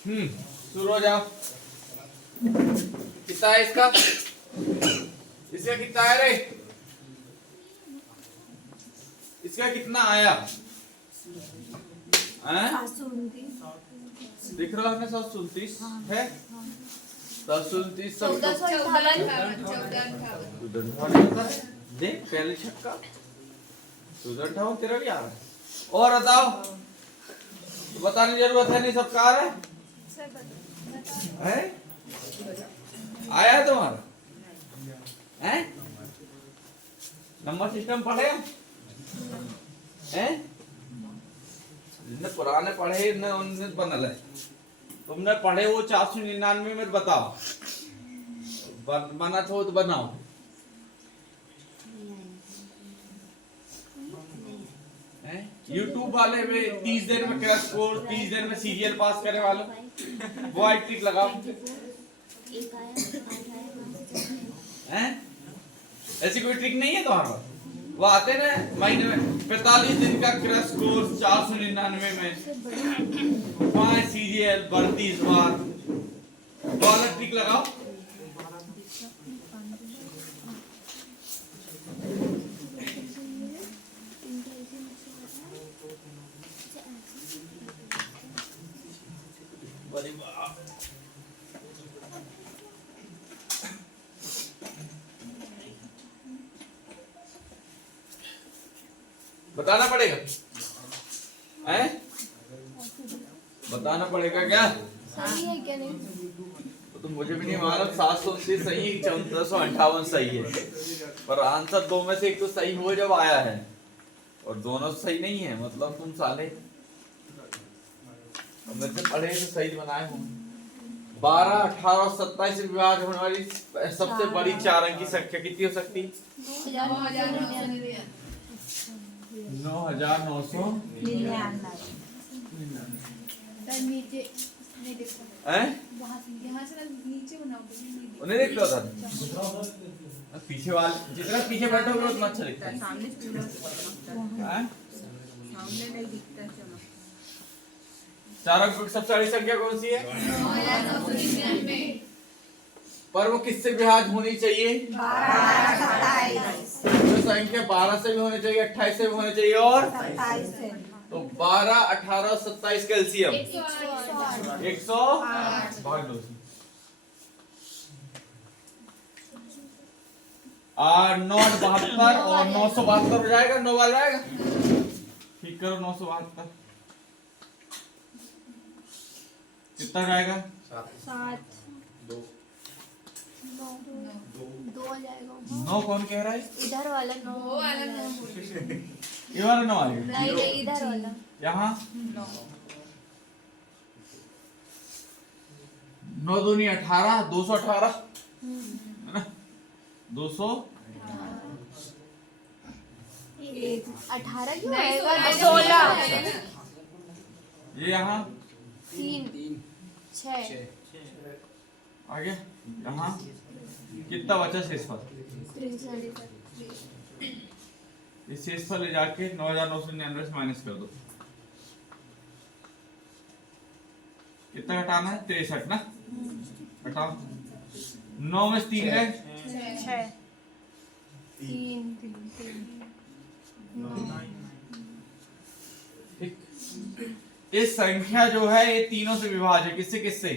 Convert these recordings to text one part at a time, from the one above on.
शुरू हो जाओ। कितना है इसका? इसका कितना है रे? इसका कितना आया? दिख रहा है 729 है। 729 देख पहले छक्का 258 तेरा भी आ रहा है। और बताओ, बताने की जरूरत है नहीं, सब कार है? आया तुम्हारा है? नंबर सिस्टम पढ़े हैं? जिसने पुराने पढ़े न उनसे बनल है। तुमने पढ़े वो 499 में बताओ, बना तो बनाओ। YouTube वाले में 30 दिन में क्रैश कोर्स, 30 दिन में सीरियल पास करने वालों वो आई ट्रिक लगाओ हैं? ऐसी कोई ट्रिक नहीं है तुम्हारा? वो आते ना महीने में 45 दिन का क्रैश कोर्स 499 में 5 सीरियल 32 बार, वो अलग ट्रिक लगाओ। बताना पड़ेगा हैं? बताना पड़ेगा क्या? सही है क्या नहीं? तो मुझे भी नहीं मालूम। 729 सही है, 1458 सही है, पर आंसर दो में से एक तो सही हुआ जब आया है और दोनों सही नहीं है। मतलब तुम साले मेरे से पढ़े तो सही बनाए हो। 12, 18 और 27 से विभाज्य होने वाली सबसे बड़ी 4 अंक की संख्या कितनी हो सकती है? 9,999। उन्हें देख लो था पीछे वाले, जितना पीछे बैठोगे उतना अच्छा दिखता है। सामने नहीं दिखता। चार अंक की सबसे बड़ी संख्या कौन सी है? पर वो किससे विभाज्य होनी चाहिए? 12, 27। जो संख्या 12 से भी होनी चाहिए, 28 से भी होनी चाहिए और 27 से। तो 12, 18, 27 का एलसीएम 108 भाग दो। 972 और 972 हो जाएगा। 9 बार जाएगा, ठीक करो। 972 कितना जाएगा? 7 2 जाएगा। 9 कौन कह रहा है? इधर वाला 9 ये वाला 9 आएगा। नहीं, इधर वाला यहाँ 9 दूनी 18, 218 है ना? 18 क्यों आएगा? 16 ये यहाँ 3 6 आ गया। यहाँ कितना बचा शेषफल? 63। इस शेषफल ले जाके 9,999 से माइनस कर दो। कितना घटाना है? 63 ना? घटाओ। 9 में 3 है 6 3 ठीक। इस संख्या जो है ये तीनों से विभाज्य है। किससे किससे?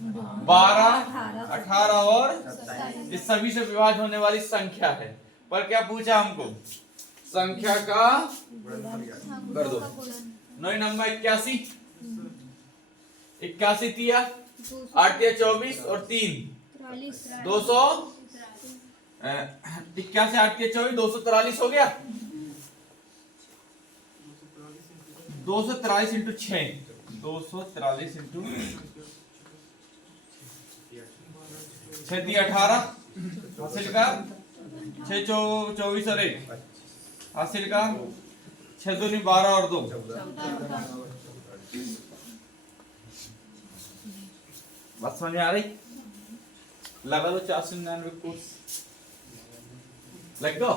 12, 18 और इस सभी से विभाज्य होने वाली संख्या है। पर क्या पूछा हमको? संख्या का कर दो। 9 नंबर 81, 81 तिया 8 तिया 24 और 3 200 81 8 तिया 24 243 हो गया। 243 इंटू 6 243 इंटू 6 दिया 18 हासिल का 6 24 और 1 हासिल का 6 दूनी 12 और 2 बात समझ में आ रही? लगा दो 499 कोर्स लग दो,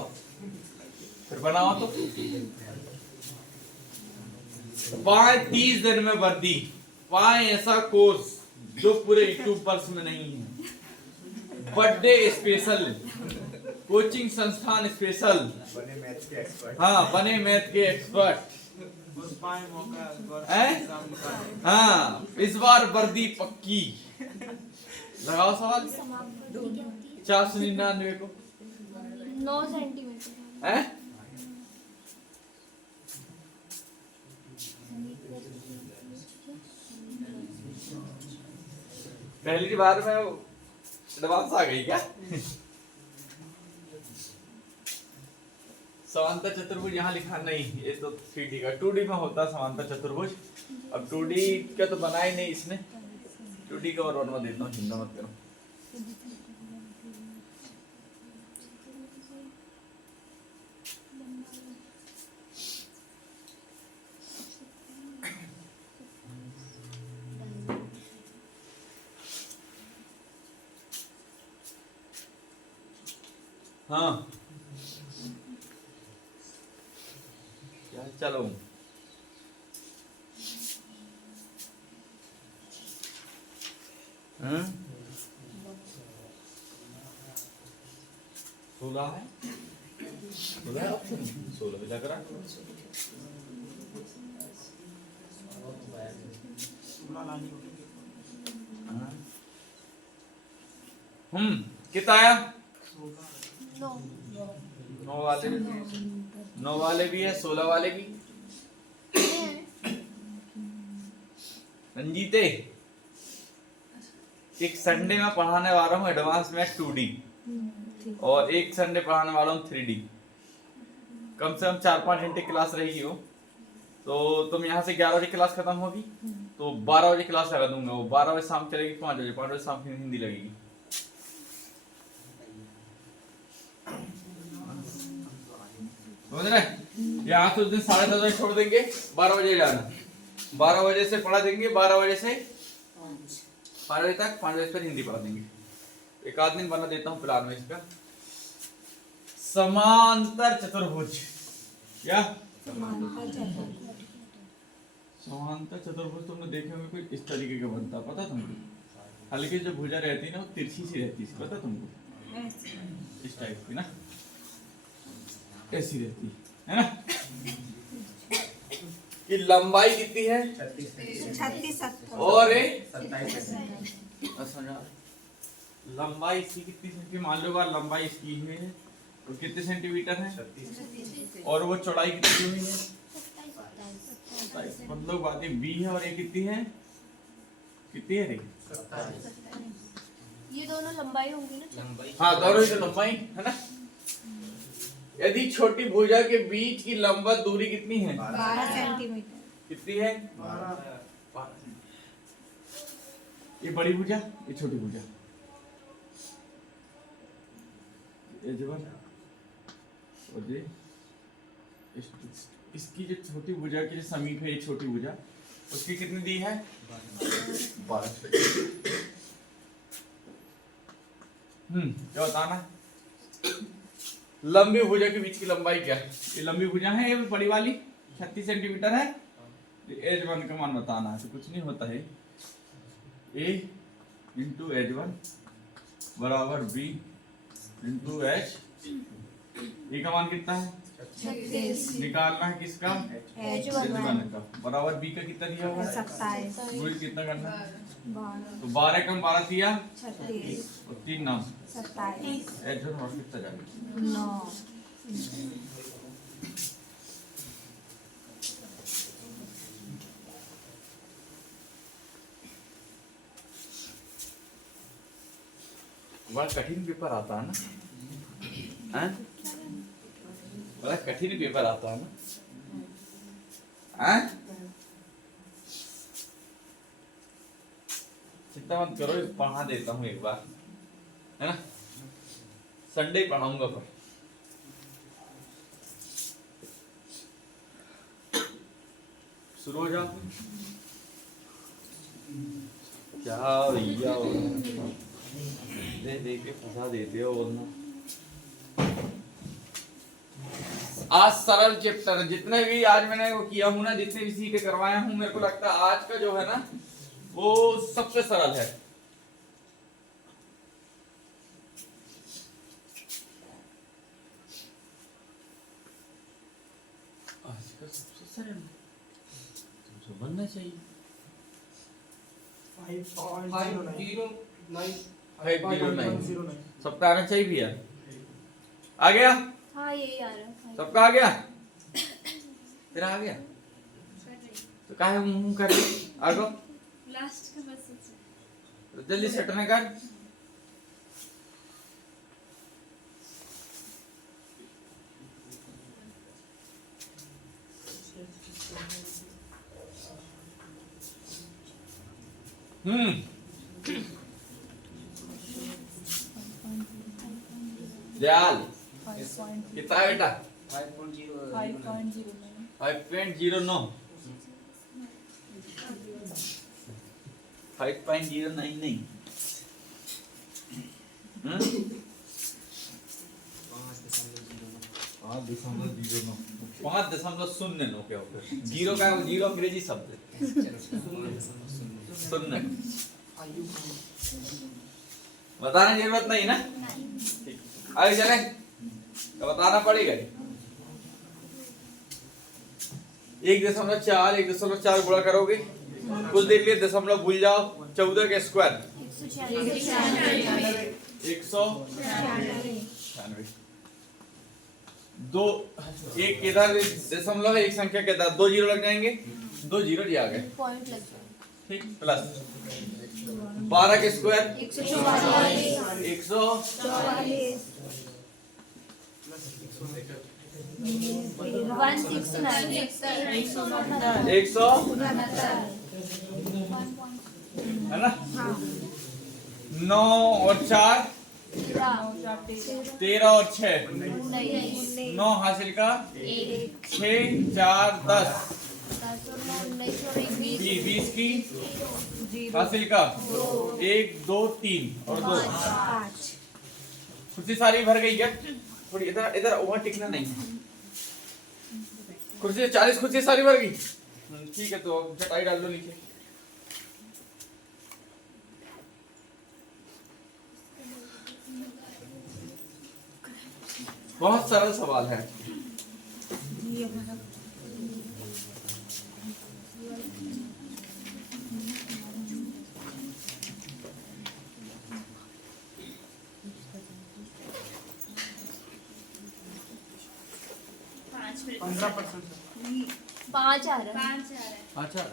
फिर बनाओ तो 30 दिन में वर्दी पाए ऐसा कोर्स जो पूरे यूट्यूबर्स में नहीं है। बर्थडे स्पेशल, कोचिंग संस्थान स्पेशल, बने मैथ्स के एक्सपर्ट। हाँ बने मैथ के एक्सपर्ट। हाँ इस बार वर्दी पक्की। लगाओ सवाल। 499 को 9 सेंटीमीटर है। पहली बार में एडवांस आ गई क्या? समांतर चतुर्भुज यहाँ लिखा नहीं, ये तो 3D का 2D में होता समांतर चतुर्भुज। अब 2D का तो बना ही नहीं इसने, 2D का और बनवा देता हूँ, चिंता मत करो। हाँ चलो हाँ 16 है, 16 ऑप्शन 16 भी लग रहा है। कितना आया? 9 वाले भी है, 16 वाले भी। रंजीते एक संडे में पढ़ाने वाला हूँ एडवांस मैथ 2D और एक संडे पढ़ाने वाला हूँ 3D। कम से कम 4-5 घंटे क्लास रहेगी हो, तो तुम यहाँ से 11 बजे क्लास खत्म होगी तो 12 बजे क्लास लगा दूंगा। वो 12 बजे शाम चलेगी, 5 बजे, 5 बजे शाम हिंदी लगेगी। समझ रहे? यहाँ तो दिन 10:30 बजे छोड़ देंगे, 12 बजे जाना, 12 बजे से पढ़ा देंगे, 12 बजे से 5 बजे तक, 5 बजे फिर हिंदी पढ़ा देंगे। एक आध दिन बना देता हूँ प्लान में इसका। समांतर चतुर्भुज क्या? समांतर चतुर्भुज तुमने देखे होंगे कोई इस तरीके का बनता, पता तुमको? हल्की जो भुजा रहती है ना वो तिरछी सी रहती है, पता तुमको? इस टाइप की ना, ऐसी रहती है ना। कि लंबाई कितनी है? 36 और 27 लंबाई इसकी कितनी सेंटीमीटर? मान लो बार लंबाई इसकी है तो कितने सेंटीमीटर है? 36 और वो चौड़ाई कितनी हुई है? 27। मतलब बात बी है और ये कितनी है? कितनी है? 27 ये दोनों लंबाई होंगी ना? हाँ दोनों ही तो लंबाई है ना। यदि छोटी भुजा के बीच की लंबवत दूरी कितनी है? 12 सेंटीमीटर। कितनी है? 12। ये बड़ी भुजा, ये छोटी भुजा, ये जो और ये इसकी जो छोटी भुजा की जो समीप है, ये छोटी भुजा, उसकी कितनी दी है? 12। क्या बताना है? लंबी भुजा के बीच की लंबाई क्या है? ये लंबी भुजा है, ये बड़ी वाली 36 सेंटीमीटर है। H1 का मान बताना है, तो कुछ नहीं होता है, A इंटू H1 बराबर B इंटू H। ये का मान कितना है? 36। निकालना है किसका? H1 का बराबर B का कितना दिया हुआ है? 27। दूरी कितना करना है? 12 तो 12 कम 12 दिया 36 और 3 नाम 27 H1 और कितना जाएगा? 9। बड़ा कठिन पेपर आता है ना, हैं? बड़ा कठिन पेपर आता है ना, हैं? चिंता मत करो, पढ़ा देता हूँ एक बार, है ना। संडे पढ़ाऊंगा पर शुरू हो जाओ। क्या भैया दे के फंसा देते हो बोलना। आज सरल चैप्टर जितने भी आज मैंने वो किया हूँ ना, जितने भी सीटें करवाया हूँ, मेरे को लगता है आज का जो है ना वो सबसे सरल है। आज का सबसे सरल तो बनना चाहिए 509 सबका आना चाहिए भैया। आ गया हाँ यही आ रहा है। सबका आ गया तेरा आ गया तो काहे मुंह कर रही आगो लास्ट का बस तो जल्दी सेटने कर। दयाल कितना है बेटा 5.09 5.09 नहीं 5.09 क्या होगा जीरो का जीरो अंग्रेजी शब्द है शून्य बताने की जरूरत नहीं ना आगे चले तो बताना पड़ेगा 1.4 गुणा करोगे कुछ देर लिए दशमलव भूल जाओ 14 के स्क्वायर 196 दो एक इधर दशमलव एक संख्या के इधर 2 जीरो लग जाएंगे 2 जीरो जी आ गए पॉइंट लग जाएगा। ठीक प्लस 12 के स्क्वायर 100 है ना 9 और 4 13 और 6 9 हासिल का 6 4 10 20 की हासिल का 1 2 3 और 2 कुर्सी सारी भर गई क्या थोड़ी इधर इधर वहां टिकना नहीं कुर्सी 40 कुर्सी सारी भर गई ठीक है तो चटाई डाल लो नीचे बहुत सरल सवाल है पाँच आ रहा है। अच्छा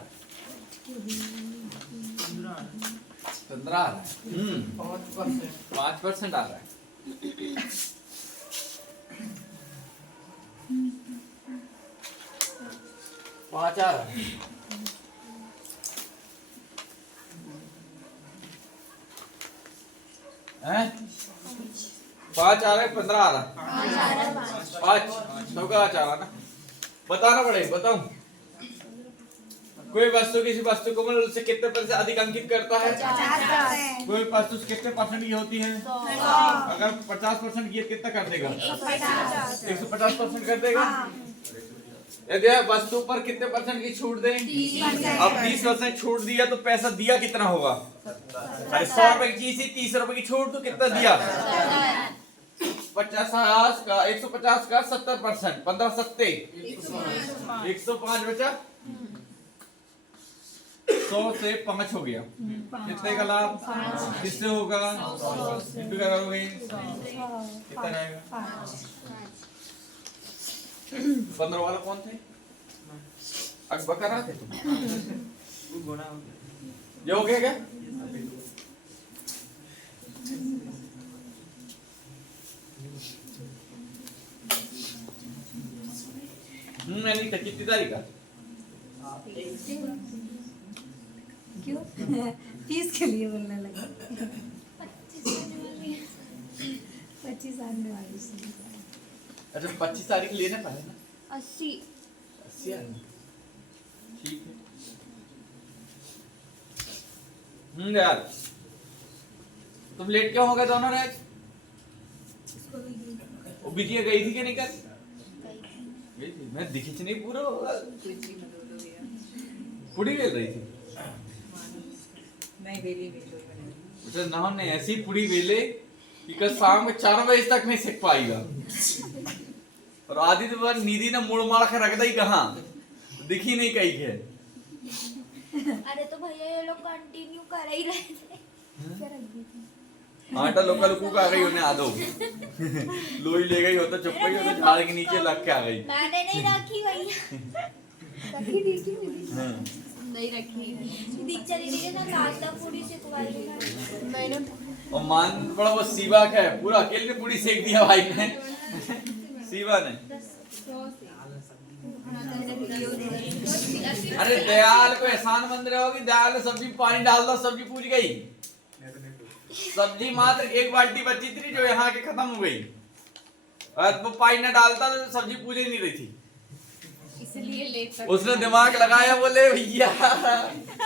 15 आ रहा है 5% आ रहा है पाँच आ रहा है हैं 5 आ रहा है 15 आ रहा है 5 सबका आ रहा ना बताना पड़ेगा बताऊं कोई वस्तु किसी वस्तु को मूल्य से कितने प्रतिशत अधिक अंकित करता है कोई वस्तु कितने परसेंट की होती है अगर 50% की कितना कर देगा 150% कर देगा यदि वस्तु पर कितने परसेंट की छूट दें अब 30% छूट दिया तो पैसा दिया कितना होगा अरे 100 रुपए की चीज थी 30 रुपए की छूट तो कितना दिया 50 का 150 का 70% 15 सत्ते 105 बचा 100 से 5 हो गया कितने का लाभ किससे होगा इंटू करोगे कितना रहेगा 15 वाला कौन थे अकबर करा थे तुम ये हो गया क्या नहीं कितनी तारीख का क्यों फीस के लिए बोलने लगा 25 आने वाली अच्छा 25 तारीख लेना पड़े ना 80 आने ठीक है यार तुम लेट क्यों हो गए दोनों राज वो बिटिया गई थी कि नहीं कर गई थी मैं दिखी नहीं पूरा पूरी खेल रही थी नहीं बेली में जो बने उसे नाम ने ऐसी पूरी बेले कि कल शाम में 4 बजे तक नहीं सेक पाएगा। और आधी तो बार नीदी ने मुड़ मार के रख दी कहाँ, दिखी नहीं कहीं है। अरे तो भैया ये लोग कंटिन्यू कर ही रहे थे, क्या रख दी थी? आटा लोका लुकू का आ गई उन्हें आदो लोई ले गई होता चुप गई होता झाड़ के नीचे लग के आ गई। मैंने नहीं रखी भैया, रखी दी हाँ। नहीं रखी। दीक्षा दीदी के साथ आज तक पूरी सिखवाई मैंने। और मान बड़ा वो सीवा का है, पूरा अकेले ने पूरी सेक दिया भाई ने सीवा ने। अरे दयाल को एहसान मंद रहोगी, दयाल ने सब्जी पानी डाल दो, सब्जी पूरी गई। सब्जी मात्र 1 बाल्टी बची थी जो यहाँ के खत्म हो गई, और वो पानी न डालता तो सब्जी पूरी नहीं रही थी। इसलिए लेट उसने दिमाग लगाया, बोले भैया,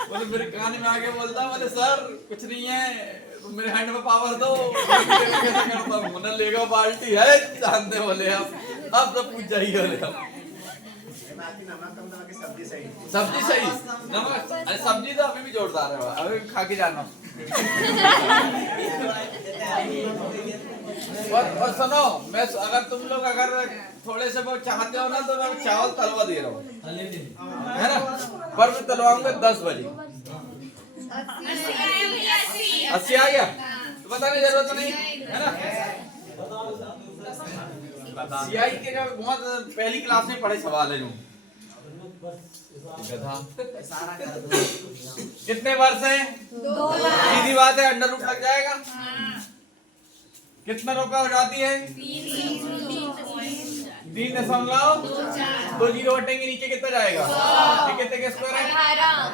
बोले मेरे कान में आके बोलता, बोले सर कुछ नहीं है, मेरे हैंड में पावर दो, कैसे करता हूँ ना, लेगा बाल्टी है जानते बोले अब तो पूछ जाइए बोले सब्जी सही सब्जी सही नमक। अरे सब्जी तो अभी भी जोरदार है, अभी भी खा के जाना। और सुनो, मैं अगर तुम लोग अगर थोड़े से बहुत चाहते हो ना तो मैं चावल तलवा दे रहा हूँ, है ना, पर मैं तलवाऊंगा 10 बजे। 80 आ गया तो बताने जरूरत नहीं है ना। सीआई के जब बहुत पहली क्लास में पढ़े सवाल है जो कितने वर्ष है, 2 सीधी बात है, अंडर रूट लग जाएगा। कितना रुपए हो जाती है, 3.2 जीरो हटेंगे नीचे कितना जाएगा, ये कितने के स्क्वायर है,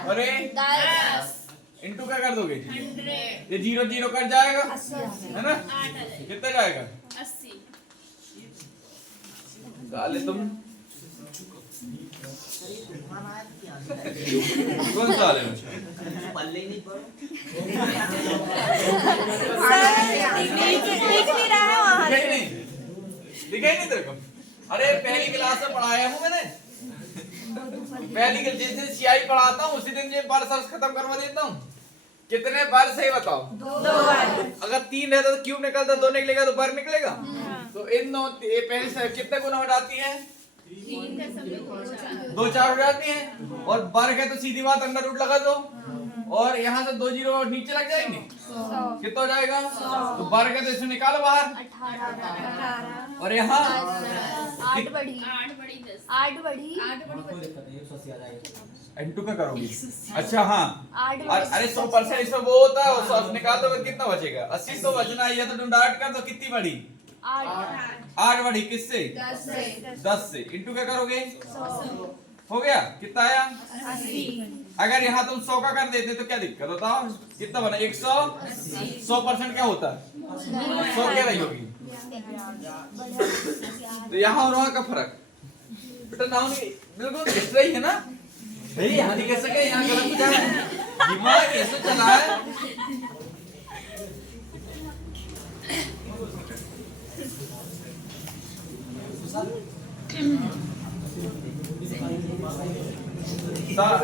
अरे 10 इनटू क्या कर दोगे, ये 0 0 कट जाएगा है ना, कितना जाएगा 80। गाले तुम कौन सा वाले पल्ले नहीं पड़ो दिख नहीं रहा है वहाँ दिखाई नहीं, दिखाई नहीं तेरे को। अरे पहली क्लास में पढ़ाया हूँ मैंने, पहली जिस दिन सीआई पढ़ाता हूँ उसी दिन ये वर्ष खत्म करवा देता हूँ। कितने बार सही बताओ, 2 बार। अगर 3 रहता तो क्यूब निकलता, 2 निकलेगा तो बार निकलेगा। तो इन दो ये पहले से कितने गुना हो जाती है, 2 4 हो जाती है, और वर्ग है तो सीधी बात अंडर रूट लगा दो, और यहाँ से 2 जीरो नीचे लग जाएंगे, कितना हो जाएगा, तो वर्ग है तो इसमें निकालो बाहर, 18 और यहाँ 8 बढ़ी 8 बढ़ी इंटू का करोगे। अच्छा हाँ, 8 अरे 100% इसमें वो होता है, 100 निकाल दो कितना बचेगा, 80 तो बचना ही है, तो तुम डाट कर दो कितनी बढ़ी, 8 बढ़ी किससे, 10 से, इंटू क्या करोगे, हो गया, कितना आया 80। अगर यहाँ तुम 100 का कर देते तो क्या दिक्कत होता, कितना बना 100, 100% क्या होता है 100 क्या रही होगी, तो यहाँ और वहाँ का फर्क बेटा ना बिल्कुल इस रही है ना, यहाँ नहीं कह सके, यहाँ गलत क्या है, दिमाग कैसे चला है।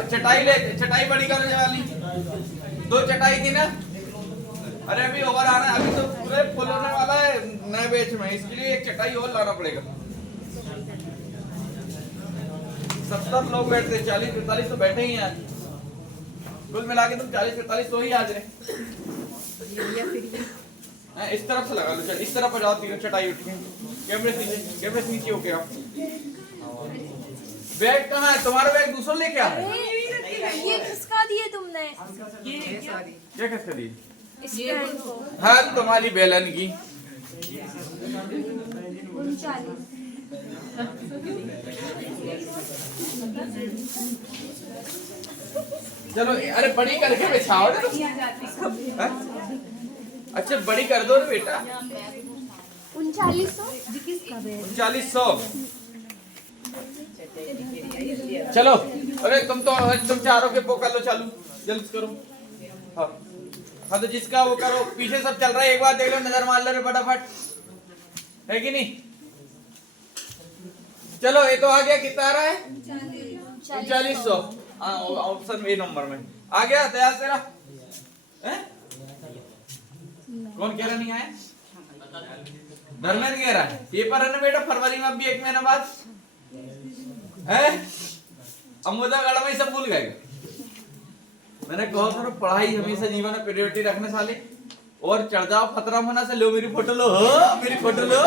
चटाई बड़ी करने वाली 2 चटाई थी ना, अरे अभी ओवर आना है, अभी तो पूरे फुल होने वाला है नए बैच में, इसके लिए 1 चटाई और लाना पड़ेगा। 70 लोग बैठते, 40 45 तो बैठे ही हैं, कुल मिला के तुम 40 45 तो ही आज रहे। इस तरफ से लगा लो, चल इस तरफ आ जाओ, तीनों चटाई उठ गई, कैमरे से नीचे होके आओ। बैग कहाँ है तुम्हारा, बैग दूसरा लेके आ रहा है, ये किसका दिए तुमने, क्या किसका दी, स्टैंड को हाँ तुम्हारी बेलन की। 39। चलो अरे बड़ी करके बिछाओ ना तुम, हाँ? अच्छा बड़ी कर दो ना बेटा, 3900। चलो अरे तुम चारों के पोकर लो, चालू जल्दी करो। हाँ हाँ तो जिसका वो करो, पीछे सब चल रहा है, एक बार देख लो, नजर मार लो रे फटाफट, है कि नहीं। चलो ये तो आ गया, कितना आ रहा है 3900, ऑप्शन ए नंबर में आ गया, तैयार तेरा हैं? कौन कह रहा नहीं आया? धर्मेंद्र कह रहा है पेपर है ना बेटा फरवरी में, अभी 1 महीना बाद है। अमुदागढ़ में ही सब भूल गए। मैंने कहा था पढ़ाई हमेशा जीवन में प्रायोरिटी रखने साले, और चढ़ जाओ खतरा मना से, लो मेरी फोटो लो, हो मेरी फोटो लो।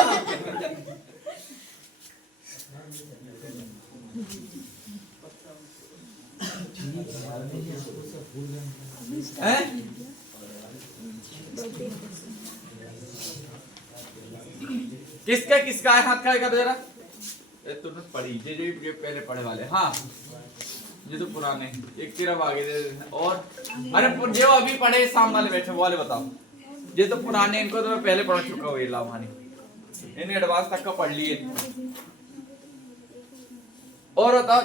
हैं? किसका है हाथ खड़ा कर जरा। तुमने पढ़ी जो पहले पढ़े वाले, हाँ ये तो पुराने, एक तरफ आगे दे। और अरे जो अभी पढ़े सामने वाले बैठे वो वाले बताओ। ये तो पुराने, इनको तो मैं पहले पढ़ चुका हूँ, ये लाभानी इन्हें एडवांस तक का पढ़ लिए। और बताओ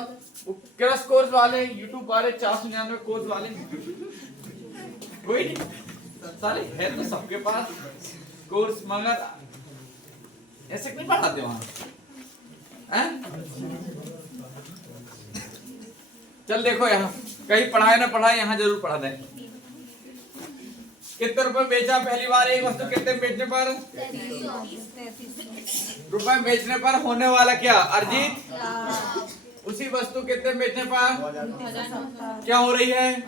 क्रश कोर्स वाले, यूट्यूब वाले, 499 कोर्स वाले कोई नहीं साले है तो सबके पास कोर्स, मगर ऐसे क्यों पढ़ाते वहां हैं? चल देखो यहाँ कहीं पढ़ाए ना पढ़ाए, यहाँ जरूर पढ़ा दें। कितने रुपए बेचा पहली बार एक वस्तु, कितने बेचने पर? 33 रुपए बेचने पर होने वाला क्या अर्जित? उसी वस्तु कितने बेचने पर क्या हो रही है?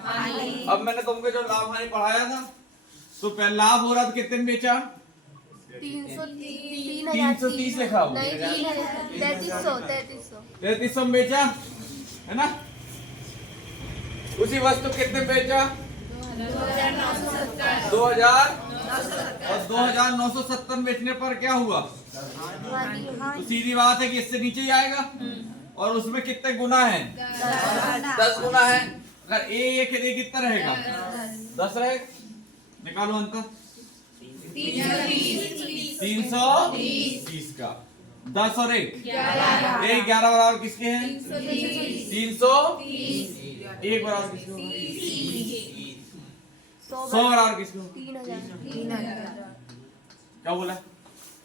अब मैंने तुमको जो लाभ हानि पढ़ाया था, तो पहले लाभ हो रहा था, कितने में बेचा? 330 लिखा हुआ, 3300 में बेचा है ना। उसी वस्तु कितने बेचा? 2000 और 2970 बेचने पर क्या हुआ? तो सीधी बात है कि इससे नीचे ही आएगा। और उसमें कितने गुना है? 10 गुना है। अगर एक कितना रहेगा? 10 रहेगा। निकालो अंतर। 330 का 10 और 1 11 बराबर किसके हैं? 330। 1 बराबर किसके होगा? 100 बराबर किसके होगा? 3000। क्या बोला?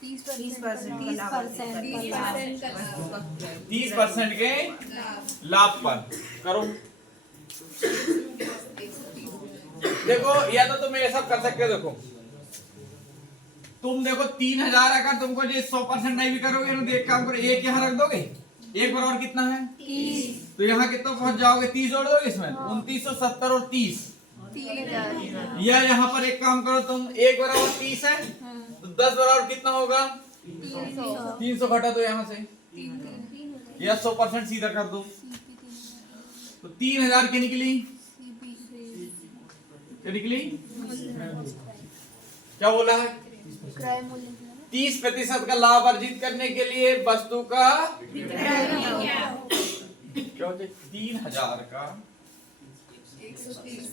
30% के लाभ पर करो। देखो या तो तुम ये सब कर सकते हो। देखो तुम देखो 3000 अगर तुमको जो 100% नहीं भी करोगे तो एक काम करो, एक यहाँ रख दोगे। 1 बराबर कितना है? 30। तो यहाँ कितना पहुंच जाओगे? 30 जोड़ दोगे इसमें। 2970 और 30 या यहाँ पर एक काम करो तुम, 1 बराबर 30 है तो 10 बराबर कितना होगा? 300 घटा दो यहाँ से, या 100% सीधा कर दो। तो 3000 की निकली, क्या निकली? क्या बोला है? 30% का लाभ अर्जित करने के लिए वस्तु का क्या होता है? 3000 का 130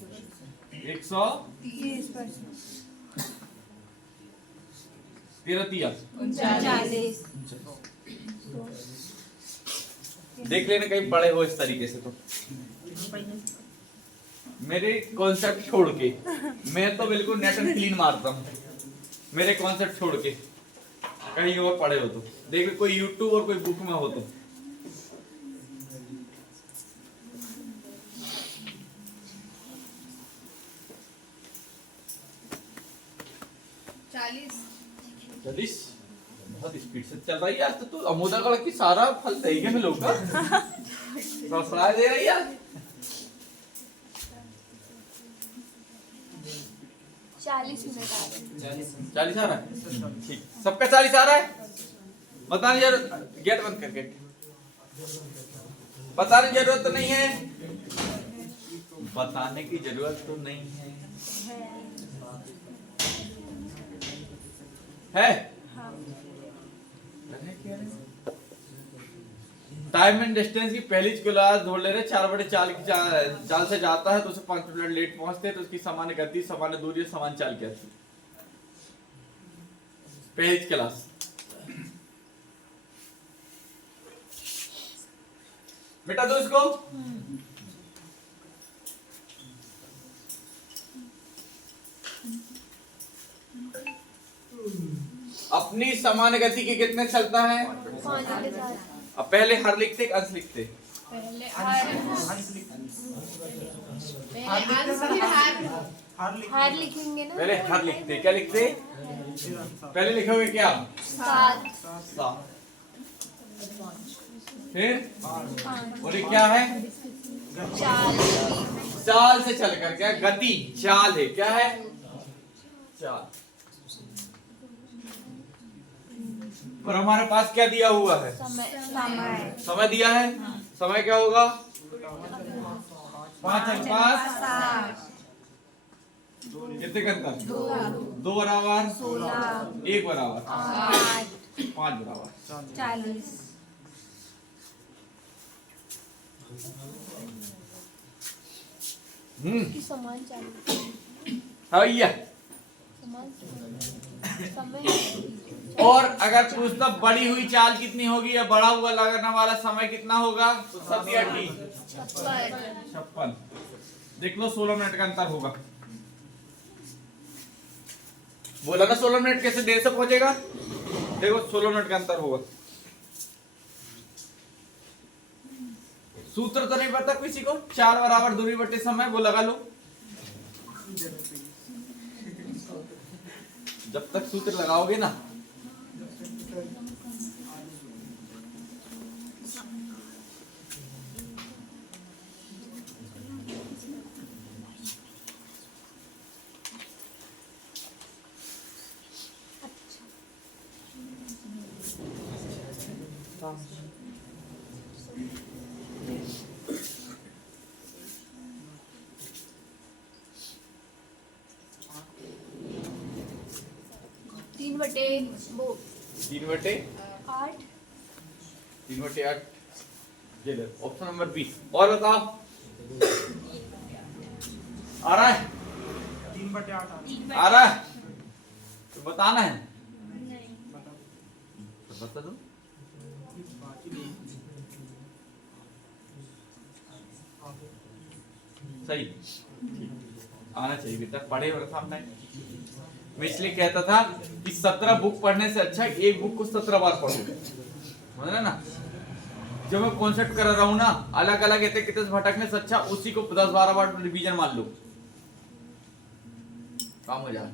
देख लेना कहीं पढ़े हो इस तरीके से। तो मेरे कॉन्सेप्ट छोड़ के, मैं तो बिल्कुल नेट एंड क्लीन मारता हूँ। मेरे कॉन्सेप्ट छोड़ के कहीं और पढ़े हो तो देखो, कोई यूट्यूब और कोई बुक में हो तो। चालीस बहुत स्पीड से चल रही है आज तो। तू अमोदागढ़ की सारा फल देगी में लोग का ससुराल दे रही है। 40 मिनट आ रहे। 40 आ रहा है, ठीक। सबका 40 आ रहा है। बताने जरूरत, गेट बंद कर, गेट बताने जरूरत तो नहीं है, बताने की जरूरत तो नहीं है, है? टाइम एंड डिस्टेंस की पहली क्लास ढूंढ ले रहे। 4/4 की चाल से जाता है तो उसे 5 मिनट लेट पहुंचते हैं, तो उसकी सामान्य गति, सामान्य दूरी, समान चाल क्या थी? पहली क्लास। बेटा दो इसको। अपनी सामान्य गति के कितने चलता है? 5 के साथ। अब पहले हर लिखते अंश लिखते, हार लिखेंगे ना। पहले हर लिखते, क्या लिखते? पहले लिखोगे क्या? 7 7। फिर और ये क्या है? 4 चाल से चलकर, क्या गति, चाल है, क्या है? चाल। और हमारे पास क्या दिया हुआ है? समय समय दिया है। समय क्या होगा? 5 और 5 कितने का अंतर? 2 बराबर 1 बराबर 5 बराबर 40। की समान चाल हाँ भैया। समान समय। और अगर पूछता बड़ी हुई चाल कितनी होगी या बड़ा हुआ लगने वाला समय कितना होगा, तो 7 या 56। देख लो 16 मिनट का अंतर होगा। बोला ना 16 मिनट कैसे देर से पहुंचेगा। देखो 16 मिनट का अंतर होगा। सूत्र तो नहीं पता किसी को? 4 बराबर दूरी बटे समय, वो लगा लो। जब तक सूत्र लगाओगे ना, तीन बटे 8 3/8। ये ले ऑप्शन नंबर बी। और बताओ, आ रहा है? 3/8 आ रहा है तो बताना है। तो बता दो। सही, आना चाहिए बेटा, पढ़े और सामने। मैं इसलिए कहता था कि 17 बुक पढ़ने से अच्छा एक बुक को 17 बार पढ़ो, समझ रहे ना। जो मैं कॉन्सेप्ट कर रहा हूं ना, अलग अलग कहते कितने भटकने से अच्छा उसी को 10-12 बार रिवीजन मान लो, काम हो जाए।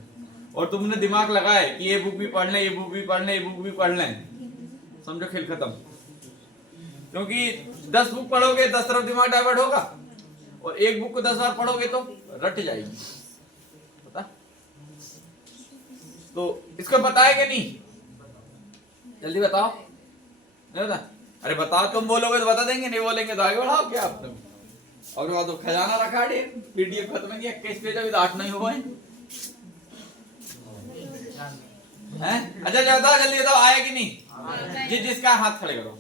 और तुमने दिमाग लगाए कि ये बुक भी पढ़ लें, ये बुक भी पढ़ लें, ये बुक भी पढ़ लें, समझो खेल खत्म। क्योंकि 10 बुक पढ़ोगे 10 तरफ दिमाग डाइवर्ट होगा, और एक बुक को 10 बार पढ़ोगे तो रट जाएगी, पता। तो इसको बताए कि नहीं? जल्दी बताओ। नहीं बता? अरे बताओ, तुम बोलोगे तो बता देंगे, नहीं बोलेंगे तो आगे बढ़ाओ क्या आप तुम। और वो तो खजाना रखा है, पीडीएफ खत्म है, 21 पेज अभी 8 नहीं हुए हैं। अच्छा बताओ, जल्दी बताओ, आया कि नहीं? जिसका हाथ खड़े करो।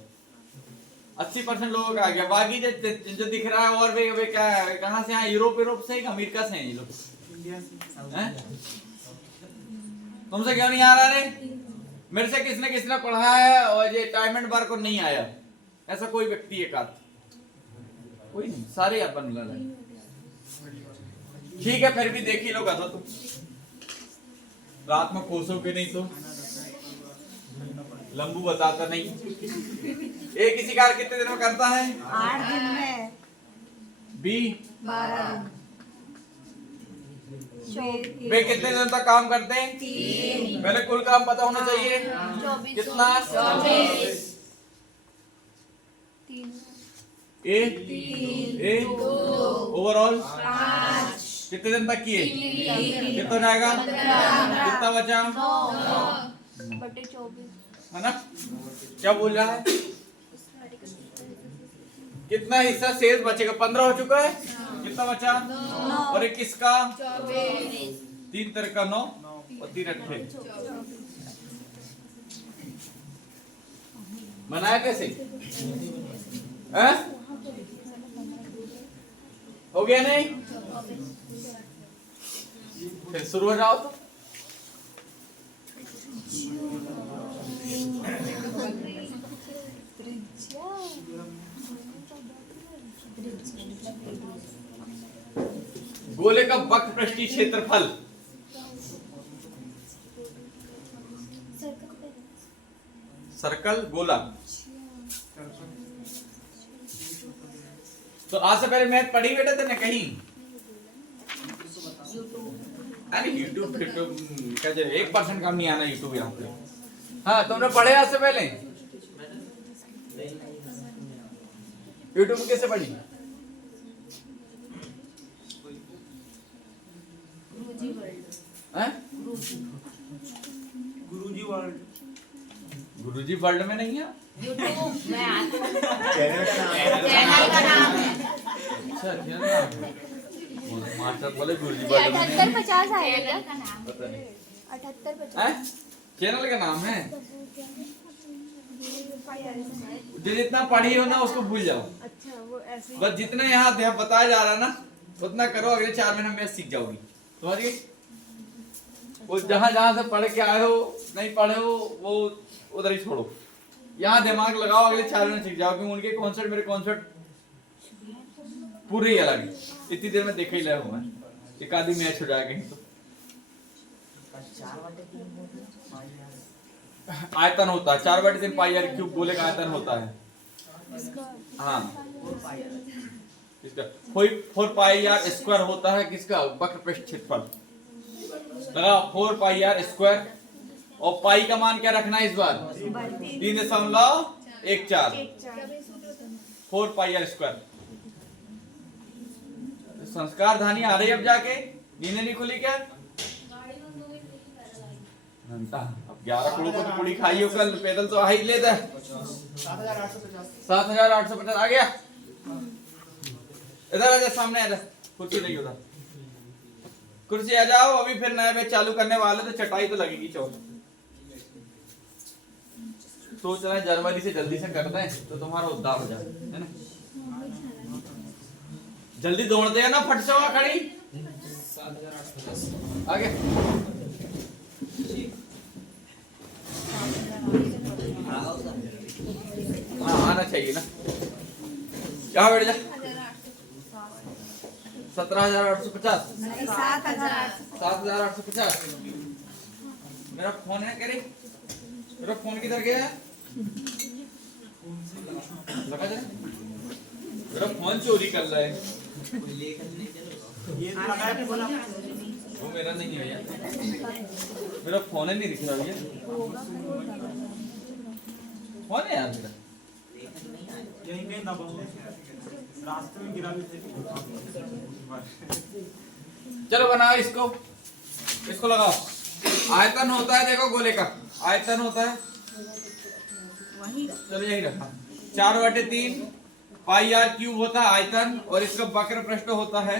80% लोगों का आ गया। बाकी जो दिख रहा है और वे क्या है, कहाँ से आए? यूरोप से, अमेरिका से हैं ये लोग। तुमसे क्यों नहीं आ रहा रे? मेरे से किसने पढ़ा है और ये टाइम एंड वर्क को नहीं आया, ऐसा कोई व्यक्ति एक आध? कोई नहीं, सारे अपन लड़। ठीक है, फिर भी देख ही लो तो तुम रात में कोसो के नहीं तो लंबू बताता नहीं। एक किसी कार्य कितने दिन में करता है? 8 दिन में। बी 12 दिन। वे कितने दिन तक काम करते हैं? 3। पहले कुल काम पता होना चाहिए। 24 कितना? 24 ए ओवरऑल 5 कितने दिन तक किए? कितना हो जाएगा? कितना बचा? 9 बटे 24 है ना? क्या बोल रहा है? कितना हिस्सा शेष बचेगा? 15 हो चुका है। कितना बचा? और 21 का 3 तरह का 9 और 3 8 बनाया कैसे? हो गया नहीं? फिर शुरू हो जाओ। तो गोले का वक्र पृष्ठीय क्षेत्रफल सर्कल गोला। तो आज से पहले मैथ पढ़ी बेटा तेने कहीं? अरे यूट्यूब का जो 1% काम नहीं आना यूट्यूब यहाँ पे। हाँ तुमने पढ़े आज से पहले यूट्यूब कैसे पढ़ी? हैं? गुरुजी वर्ल्ड। गुरुजी वर्ल्ड में नहीं है? यूट्यूब में आता चैनल का चैनल का नाम है। अच्छा क्या नाम है? मास्टर बोले गुरुजी वर्ल्ड में नहीं। 78-50 आएगा चैनल का नाम पता नहीं। 78-50 हैं? चैनल का नाम है? जो जितना पढ़ी हो ना उसको भूल जाओ। अच्छा वो ऐसे बस जितना यहाँ बताया जा रहा है ना उतना करो, अगले 4 महीने में सीख जाओगी। समझ गई? वो जहाँ जहाँ से पढ़ के आए हो नहीं पढ़े हो वो उधर ही छोड़ो, यहाँ दिमाग लगाओ, अगले 4 महीने सीख जाओ। क्योंकि उनके कॉन्सेप्ट मेरे कॉन्सेप्ट पूरे ही अलग है। इतनी देर में देखा ही लगा हूँ मैं, एक आधी मैच हो जाएगा कहीं तो। आयतन होता है 4/3 पाई आर क्यूब, गोले का आयतन होता है। हाँ इसका 4 पाई आर स्क्वायर होता है किसका? वक्र पृष्ठ क्षेत्रफल। लगा 4 पाई आर स्क्वायर, और पाई का मान क्या रखना है इस बार? 3.14। 4 पाई आर स्क्वायर। संस्कार धानी आ रही अब जाके, नींद नहीं खुली क्या? अब 11 करोड़ को तो पूरी खाई हो कल, पैदल तो आ ही लेता है। 7,850 आ गया। इधर आ जा, सामने आ जा, कुर्सी नहीं उधर, कुर्सी आ जाओ। अभी फिर नया बैच चालू करने वाले तो चटाई तो लगेगी चौथ। सोच रहे हैं जनवरी से जल्दी से करते हैं तो तुम्हारा उद्धार हो जाए, है ना? जल्दी दौड़ दे ना, फट से वहां खड़ी। आगे हाँ आना चाहिए ना। क्या बैठ जा। 17,850। 7,850। मेरा फोन है करे, मेरा फोन किधर गया है? लगा जाए मेरा फोन चोरी कर रहा है। ये लगाया नहीं बोला। वो मेरा नहीं है यार, मेरा फोन ही नहीं दिख रहा भैया। फोन है यार मेरा, यहीं कहीं दबा हुआ है। रास्ते में गिरा भी थे। चलो बनाओ इसको, इसको लगाओ। आयतन होता है देखो गोले का, आयतन होता है चलो यही रखा 4/3 पाई आर क्यूब होता है आयतन, और इसका वक्र पृष्ठ होता है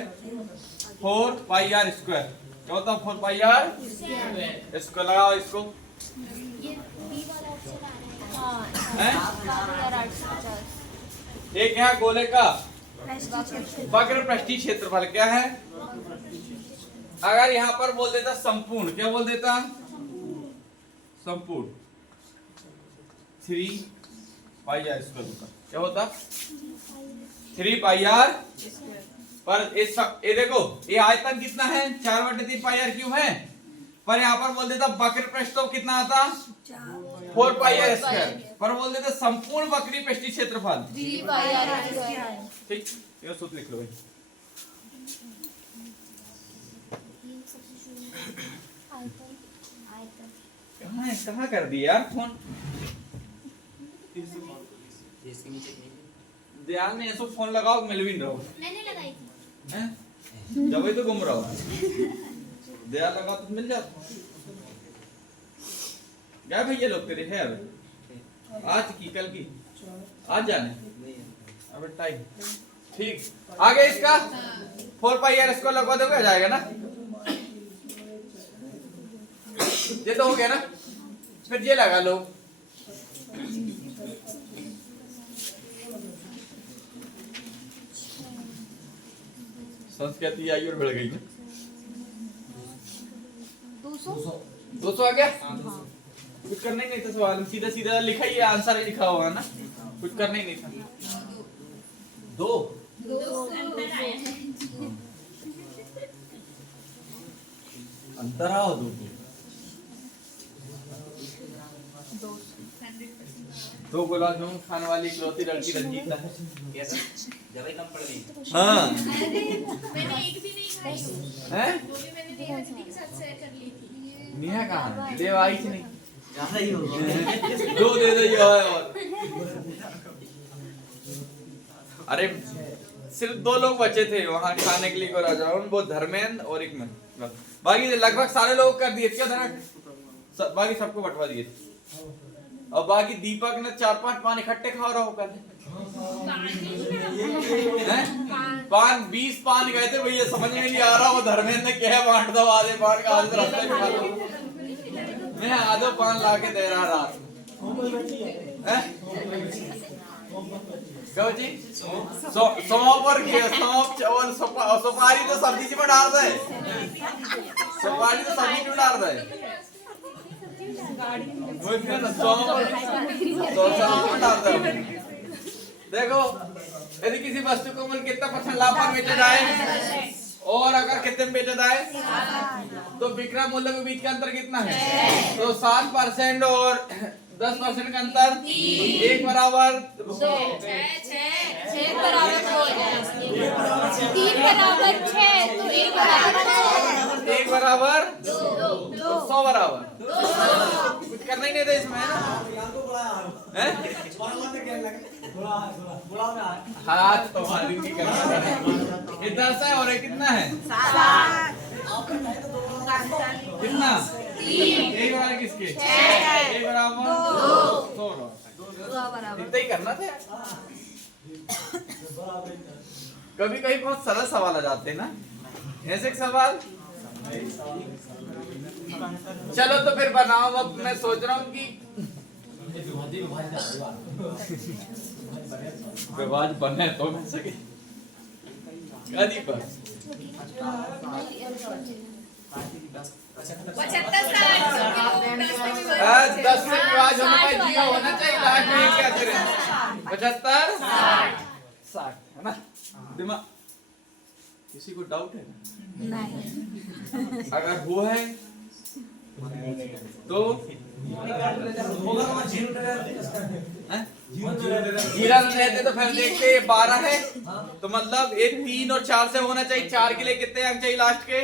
4 पाई आर स्क्वायर। क्या होता है? 4 पाई आर स्क्वायर। लगाओ इसको। ये बी वाला ऑप्शन आ रहा है। हैं? 7,850। एक यहाँ गोले का वक्र पृष्ठीय क्षेत्रफल क्या है? अगर यहाँ पर बोल देता संपूर्ण, क्या बोल देता? संपूर्ण 3 पाई आर स्क्वायर होता। क्या होता? 3 पाई आर। पर ये देखो ये आयतन कितना है? 4/3 पाई आर क्यूब है। पर यहाँ पर बोल देता वक्र पृष्ठ तो कितना आता? 4 पाई आर स्क्वायर। पर बोल देता संपूर्ण वक्री पृष्ठीय क्षेत्रफल 3 पाई आर स्क्वायर। ठीक, ये सूत्र लिख लो भाई। कहाँ है? कहाँ कर दिया यार फोन? ध्यान में ऐसा फोन लगाओ, मिल भी नहीं रहो। मैंने लगाई थी। हैं? जब ही तो घूम रहा हो। ध्यान लगा तो मिल जाता। क्या भैया लोग तेरे है अब? आज की कल की आज जाने अब टाइम ठीक। आगे इसका 4 पाई आर इसको लगवा दोगे, आ जाएगा ना? ये तो हो गया ना? फिर ये लगा लो। संस्कृति आई और बढ़ गई। 200 आ गया। कुछ करना ही नहीं था सवाल, सीधा सीधा लिखा ही है, आंसर ही लिखा हुआ है ना, कुछ करना ही नहीं था। 2 अंतर आओ 2 दो गुलाब जामुन खाने वाली इकलौती लड़की रंजीता है। कैसा? ज्यादा ही कम पड़ गई। हाँ मैंने एक भी नहीं खाई। हैं? वो भी मैंने देखा किसी के साथ नेहा कहाँ है? देव आई थी नहीं। ज्यादा ही होगा। दो दे दो ये और। अरे सिर्फ 2 लोग बचे थे वहाँ खाने के लिए को राजा, वो धर्मेंद्र और एक मैं, बाकी लगभग सारे लोग कर दिए क्या था, बाकी सबको बंटवा दिए। और बाकी दीपक ने 4-5 पान इकट्ठे खा रहा हो कल। पान 20 पान गए थे भैया, समझ में नहीं आ रहा वो धर्मेंद्र ने क्या बांट दो, आधे पान का आधे रास्ते में खा लो। मैं आधो पान ला के दे रहा रात क्यों जी? सौंफ और सुपारी तो सब्जी में डाल दे, सुपारी तो सब्जी में डाल दे। देखो यदि किसी वस्तु को मूल्य कितना % लाभ पर बेचा जाए और अगर कितने में बेचा जाए तो विक्रय मूल्य के बीच का अंतर कितना है? तो 7% और 10% का अंतर 1 बराबर 2, 6 बराबर 2 3 बराबर 6 तो 1 बराबर 1 बराबर 2 100 बराबर कुछ करना ही नहीं था इसमें, है ना? हाथ तुम्हारी की करना है। ये 10 है और ये कितना है? 7 कितना? 1 बराबर किसके? 1 बराबर 2 इतना ही करना था। कभी कभी बहुत सरल सवाल आ जाते हैं ना, ऐसे एक सवाल। चलो तो फिर बनाओ, अब मैं सोच रहा हूँ कि विवाद बने तो मिल सके। दीपक 10 से विवाद होना चाहिए लास्ट में क्या करें? 75 60 है ना? दिमाग किसी को डाउट है? नहीं। अगर वो है तो जीरा रहते तो फिर देखते 12 है तो मतलब ये 3 और 4 से होना चाहिए। 4 के लिए कितने अंक चाहिए लास्ट के?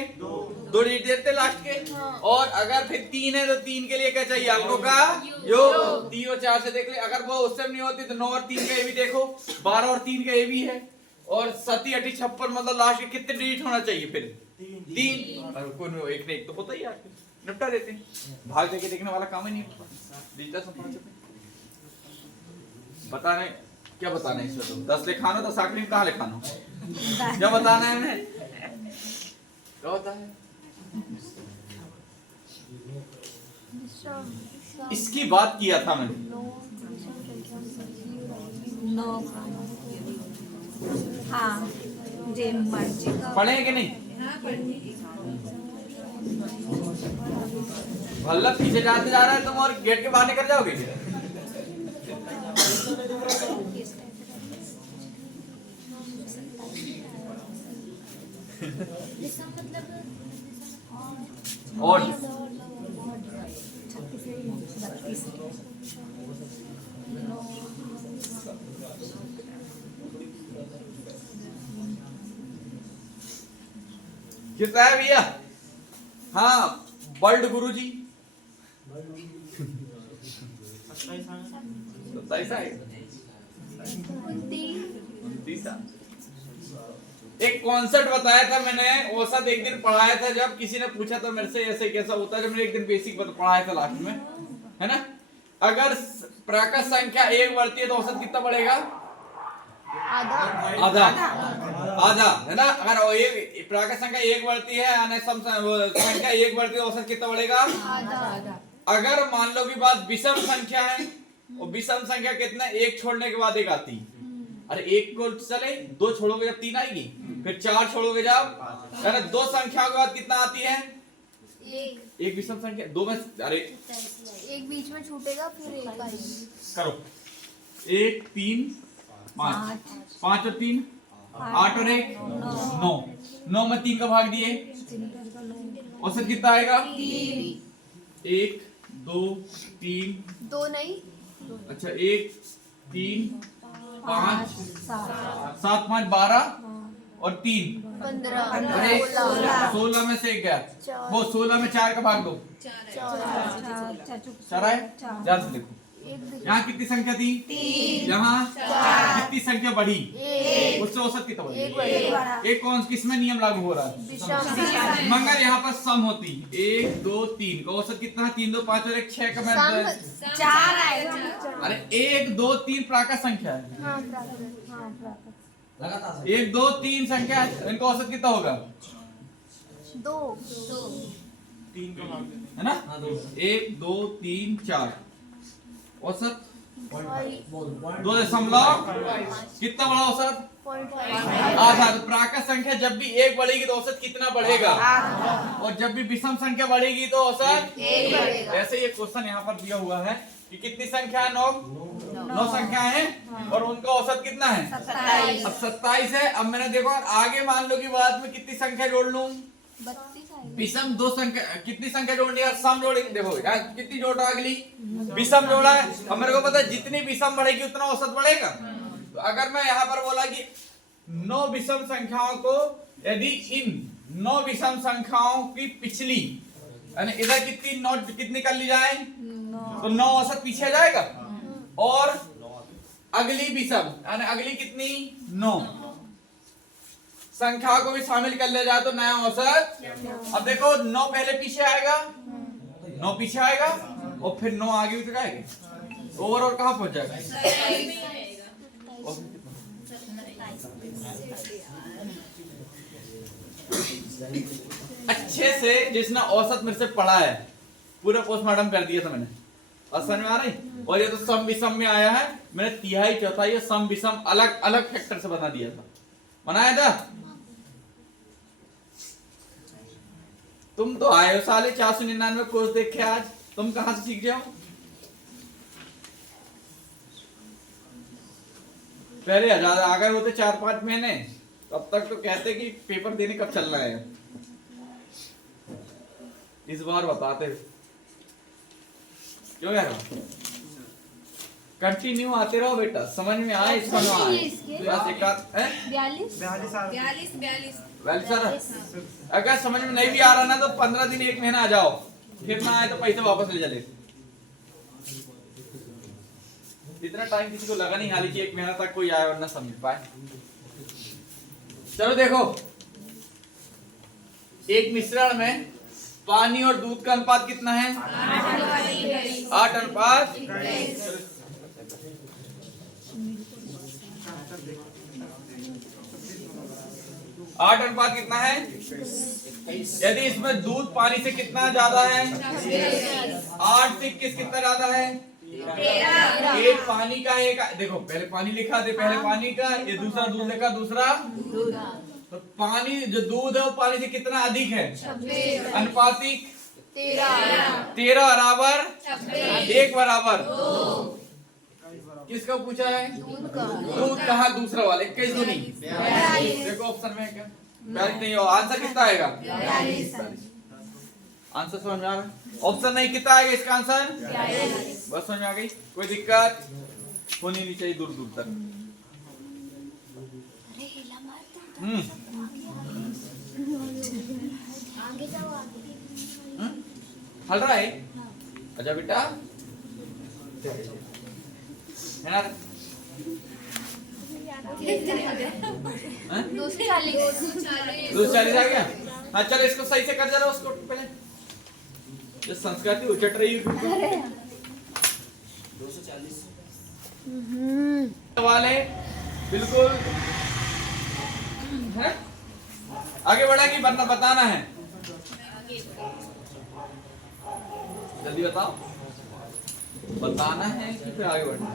2 डिजिट देते लास्ट के। और अगर फिर 3 है तो 3 के लिए क्या चाहिए? अंकों का योग। 3 और 4 से देख ले, अगर वो उससे नहीं होती तो 9 और 3 का ये भी देखो, 12 और 3 का ये भी है, और 7 8 56 मतलब लास्ट के कितने डिजिट होना चाहिए? फिर 3 और कोई एक ने एक तो होता ही है, निपटा देते हैं। भाग देके देखने वाला काम ही नहीं होता। बताने क्या बताना है इसमें? तो 10 लिखानो तो साकरी में कहाँ लिखानो? क्या बताना है उन्हें? क्या होता है? इसकी बात किया था मैंने। 9 हाँ जे मर्जी का पढ़े कि नहीं? भल्ला पीछे जाते जा रहा है तुम और गेट के बाहर निकल जाओगे। और 36 कितना है भैया? हाँ वर्ल्ड गुरु जी 27 है। 29 एक कॉन्सेप्ट बताया था मैंने, औसत एक दिन पढ़ाया था। जब किसी ने पूछा था मेरे से ऐसे कैसा होता है, जब मैंने एक दिन बेसिक पढ़ाया था लास्ट में, है ना? अगर प्राकृत संख्या 1 बढ़ती है तो औसत कितना बढ़ेगा? आधा है ना? अगर प्राकृत संख्या 1 बढ़ती है, संख्या 1 बढ़ती है, औसत कितना बढ़ेगा? अगर मान लो की बात विषम संख्या है, और विषम संख्या कितना? 1 छोड़ने के बाद 1 आती। अरे 1 को चले 2 छोड़ोगे जब 3 आएगी, फिर 4 छोड़ोगे जब, अरे 2 संख्याओं के बाद कितना आती है? एक विषम संख्या 2 में, अरे एक बीच में छूटेगा फिर 1 आएगी। करो 1 3 5 5 और 3 8 और 1 9 9 में 3 का भाग दिए, औसत कितना आएगा? 1 2 3 2 नहीं, अच्छा 1 3 5 7 5 12 और 3 15 16 में से 1 गया, वो 16 में 4 का भाग दो, 4 है। ध्यान से देखो यहाँ कितनी संख्या थी, यहाँ कितनी संख्या बढ़ी, उससे औसत कितना बढ़ी, एक कौन किसमें नियम लागू हो रहा है, मगर यहाँ पर सम होती 1 2 3 का औसत कितना है, 3 2 5 और 1 6 का मैं 4 आएगा। अरे 1 2 3 प्राकृत संख्या है, हाँ प्राकृत। 1 2 3 संख्या है, इनका औसत कितना होगा, 2 3 का भाग देना है ना, 1 2 3 4 औसत 2.5 कितना बड़ा औसत, 0.5 आधा। तो प्राकृत संख्या जब भी 1 बढ़ेगी तो औसत कितना बढ़ेगा, और जब भी विषम संख्या बढ़ेगी तो औसत 1 बढ़ेगा। ऐसे ये क्वेश्चन यहाँ पर दिया हुआ है कि कितनी संख्या है, 9 संख्या है और उनका औसत कितना है, 27 अब 27 है। अब मैंने देखो आगे मान लो कि बाद में कितनी संख्या जोड़ लूं, 32 आएगा। विषम 2 संख्या, कितनी संख्या जोड़नी है, सम जोड़ेंगे। देखो यार कितनी जोड़ रहा है, अगली विषम जोड़ा है। अब मेरे को पता है जितनी विषम बढ़ेगी उतना औसत बढ़ेगा। तो अगर मैं यहाँ पर बोला कि 9 विषम संख्याओं को, यदि इन 9 विषम संख्याओं की पिछली यानी इधर कितनी कर ली जाए, तो 9 औसत पीछे जाएगा, और अगली विषम यानी अगली कितनी 9 संख्या को भी शामिल कर ले जाए तो नया औसत। अब देखो 9 पहले पीछे आएगा, 9 पीछे आएगा और फिर 9 आगे उतर जाएगा, ओवरऑल कहाँ पहुंच जाएगा, अच्छे से जिसने औसत मेरे से पढ़ा है पूरा पोस्टमार्टम कर दिया था मैंने, और समझ में आ रही। और ये तो सम विषम में आया है, मैंने तिहाई चौथाई और सम विषम अलग अलग फैक्टर से बना दिया था, बनाया था। तुम तो आए हो साले 499 कोर्स देख के, आज तुम कहां से सीख जाओ। पहले हजार आ गए होते 4-5 महीने, तब तक तो कहते कि पेपर देने कब चल रहा है, इस बार बताते क्यों यार। कंटिन्यू आते रहो बेटा, समझ में आए, इसका ना आए बस एक 42 अगर समझ में नहीं भी आ रहा ना तो 15 दिन 1 महीना आ जाओ, फिर ना आए तो पैसे वापस ले चले। इतना टाइम किसी को लगा नहीं, हालांकि 1 महीना तक कोई आए और ना समझ पाए। चलो देखो, एक मिश्रण में पानी और दूध का अनुपात कितना है, 8:1। आठ अनुपात कितना है, यदि इसमें दूध पानी से कितना ज्यादा है, 8 से 21 कितना ज्यादा है, 1 पानी का 1। देखो पहले पानी लिखा दे, पहले पानी का, ये दूसरा दूध लिखा, दूसरा तो पानी जो दूध है वो पानी से कितना अधिक है, अनुपातिक 13 बराबर 1 बराबर। किसका पूछा है, दूध कहा, दूसरा वाला 21 दूनी, देखो ऑप्शन में क्या नहीं हो, आंसर कितना आएगा, आंसर समझ में आ गया, ऑप्शन नहीं कितना आएगा इसका आंसर, बस समझ में आ गई, कोई दिक्कत होनी नहीं चाहिए दूर दूर तक। आगे जाओ आगे। हल रहा है, अच्छा बेटा है ना, 240 आ गया। हाँ चल इसको सही से कर, जरा उसको पहले जो संस्कृति उचट रही है 240 वाले बिल्कुल है, आगे बढ़ेगी वरना बताना है, जल्दी बताओ, बताना है कि फिर आगे बढ़ना।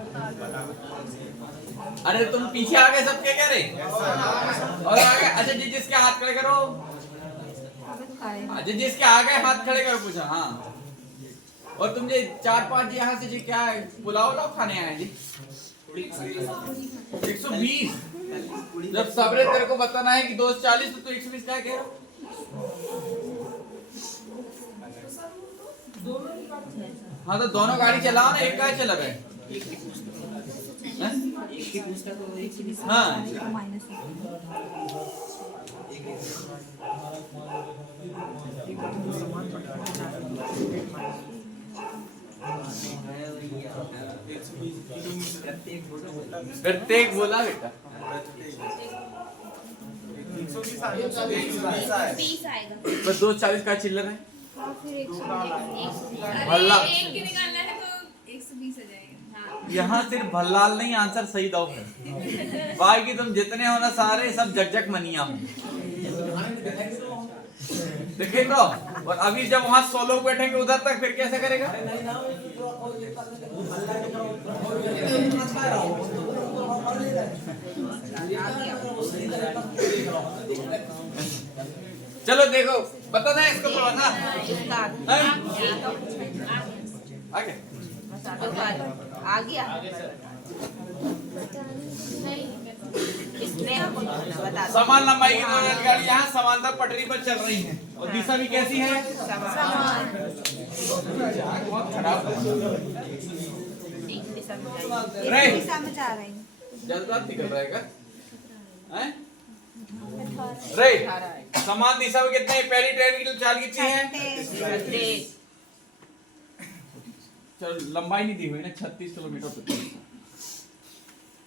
अरे तुम पीछे आ गए सबके, कह रहे और आगे। अच्छा जी जिसके हाथ खड़े करो, जी जिसके आ गए हाथ खड़े करो, पूछा। हाँ और तुम जी 4-5 जी यहाँ से जी क्या पुलाव खाने आए जी, 120। जब सबरे तेरे को बताना है कि 240 तो 120 क्या कह रहा। हाँ तो दोनों गाड़ी चलाओ ना, एक गाड़ी चला रहे। हाँ प्रत्येक बोला बेटा 120 20 आएगा। बस 240 का चिल्लर है। हाँ, फिर 100 भल्ला एक की निकालना है तो 120 आ जाएगा। हाँ। यहाँ सिर्फ भल्लाल नहीं आंसर सही दो है। बाकी तुम जितने हो ना सारे सब जगजग मनिया हो। देखे तो और अभी जब वहां 100 लोग बैठेंगे उधर तक फिर कैसे करेगा? चलो देखो बता दें इसको थोड़ा सा आगे आ गया किसने बता समान लंबाई की दो रेलगाड़ी यहाँ समांतर पटरी पर चल रही हैं और दिशा भी कैसी है? बहुत खराब रे दिशा में जा रही हूँ। जल्दबाज निकल रहेगा हैं? रे समान दिशा में कितने पहली ट्रेन की चाल कितनी है? चलो लंबाई नहीं दी हुई ना 36 किलोमीटर प्रति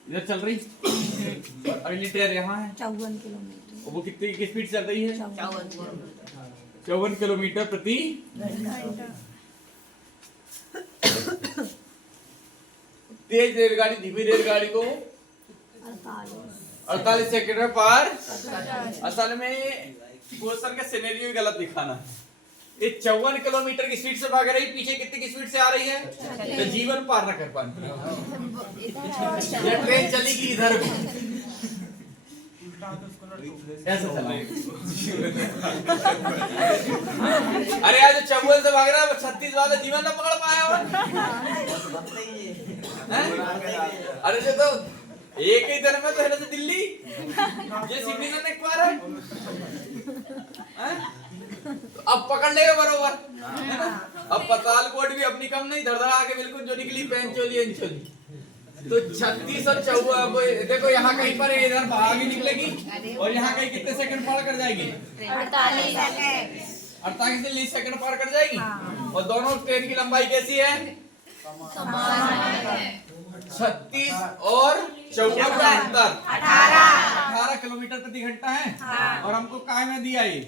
इधर चल रही और अगली ट्रेन यहाँ है 54 किलोमीटर। और वो कितनी की स्पीड चल रही है? 54 किलोमीटर प्रति तेज रेलगाड़ी धीमी रेलगाड़ी को 48 सेकंड में पार। असल में क्वेश्चन का सिनेरियो गलत दिखाना है। ये 54 किलोमीटर की स्पीड से भाग रही पीछे कितनी की स्पीड से आ रही है? तो जीवन पार ना कर पाए। ये ट्रेन चलेगी इधर भी ऐसा चलाएगी। अरे आज 54 से भाग रहा है 36 वाला जीवन ना पकड़ पाया हो। अरे ये तो एक ही दिन में तो है ना दिल्ली ये सिडनी ना देख पा रहा है। अब पकड़ लेगा बरोबर है ना? अब पतालकोट भी अपनी कम नहीं धड़धड़ा के बिल्कुल जो निकली पैंचोली अंचोली तो 36 और 54 देखो यहाँ कहीं पर इधर आगे निकलेगी और यहाँ कहीं कितने सेकंड पार कर जाएगी? 48 सेकंड पार कर जाएगी। और दोनों ट्रेन की लंबाई कैसी है? 36 और 54 का अंतर 18 किलोमीटर प्रति घंटा है। और हमको काय में दिया ये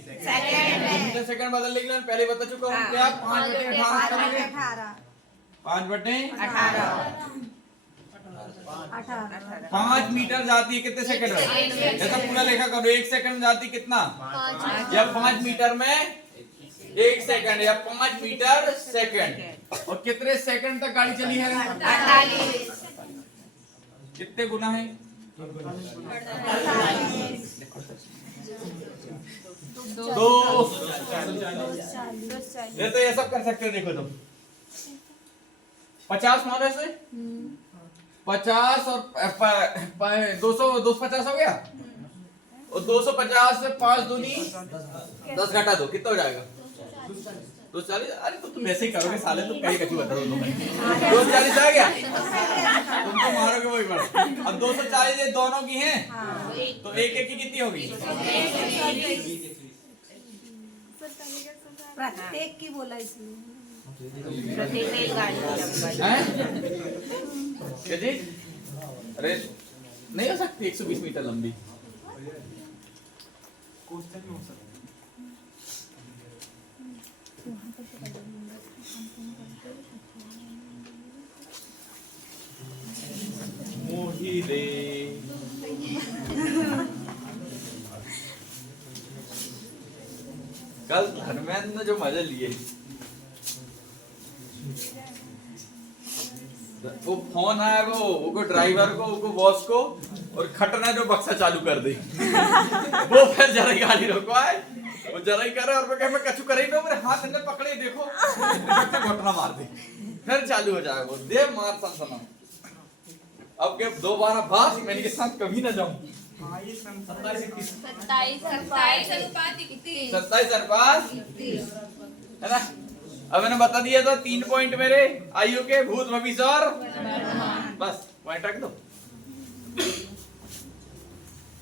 सेकंड बदलने के लिए पहले बता चुका हूँ क्या 5/18 5 मीटर जाती है कितने सेकंड में? जैसा पूरा लेखा करो 1 सेकंड जाती कितना? या 5 मीटर में 1 सेकंड या 5 मीटर सेकंड। और कितने सेकंड तक गाड़ी चली है? 48 कितने गुना है? 2 ये तो ये सब कर सकते हो। देखो तुम 50 मानो से 50 और 250 हो गया और 250 से 5 दूनी 10 घटा दो कितना हो जाएगा? 240। अरे तो तुम ऐसे ही करोगे साले तुम कहीं कहीं बता दो 240 आ गया तुमको मारोगे वही बात। अब 240 ये दोनों की हैं तो एक एक की कितनी होगी? प्रत्येक की बोला इसलिए प्रत्येक रेलगाड़ी की लंबाई क्या जी? अरे नहीं हो सकती 120 मीटर लंबी। क्वेश्चन में हो सकता है। मोही रे कल धर्मेंद्र ने जो मजे लिए वो फोन आया वो ड्राइवर को बॉस को और खटना जो बक्सा चालू कर दी वो फिर जरा ही गाड़ी रोको आए वो जरा ही करे और मैं कछु करे ही मेरे हाथ ने पकड़े देखो घटना मार दे फिर चालू हो जाएगा वो दे मार सनसना। अब के दोबारा बात मैंने के साथ कभी ना जाऊं। 27 अनुपात है ना? अब मैंने बता दिया था 3 पॉइंट मेरे आयु के भूत भविष्य और बस पॉइंट रख दो।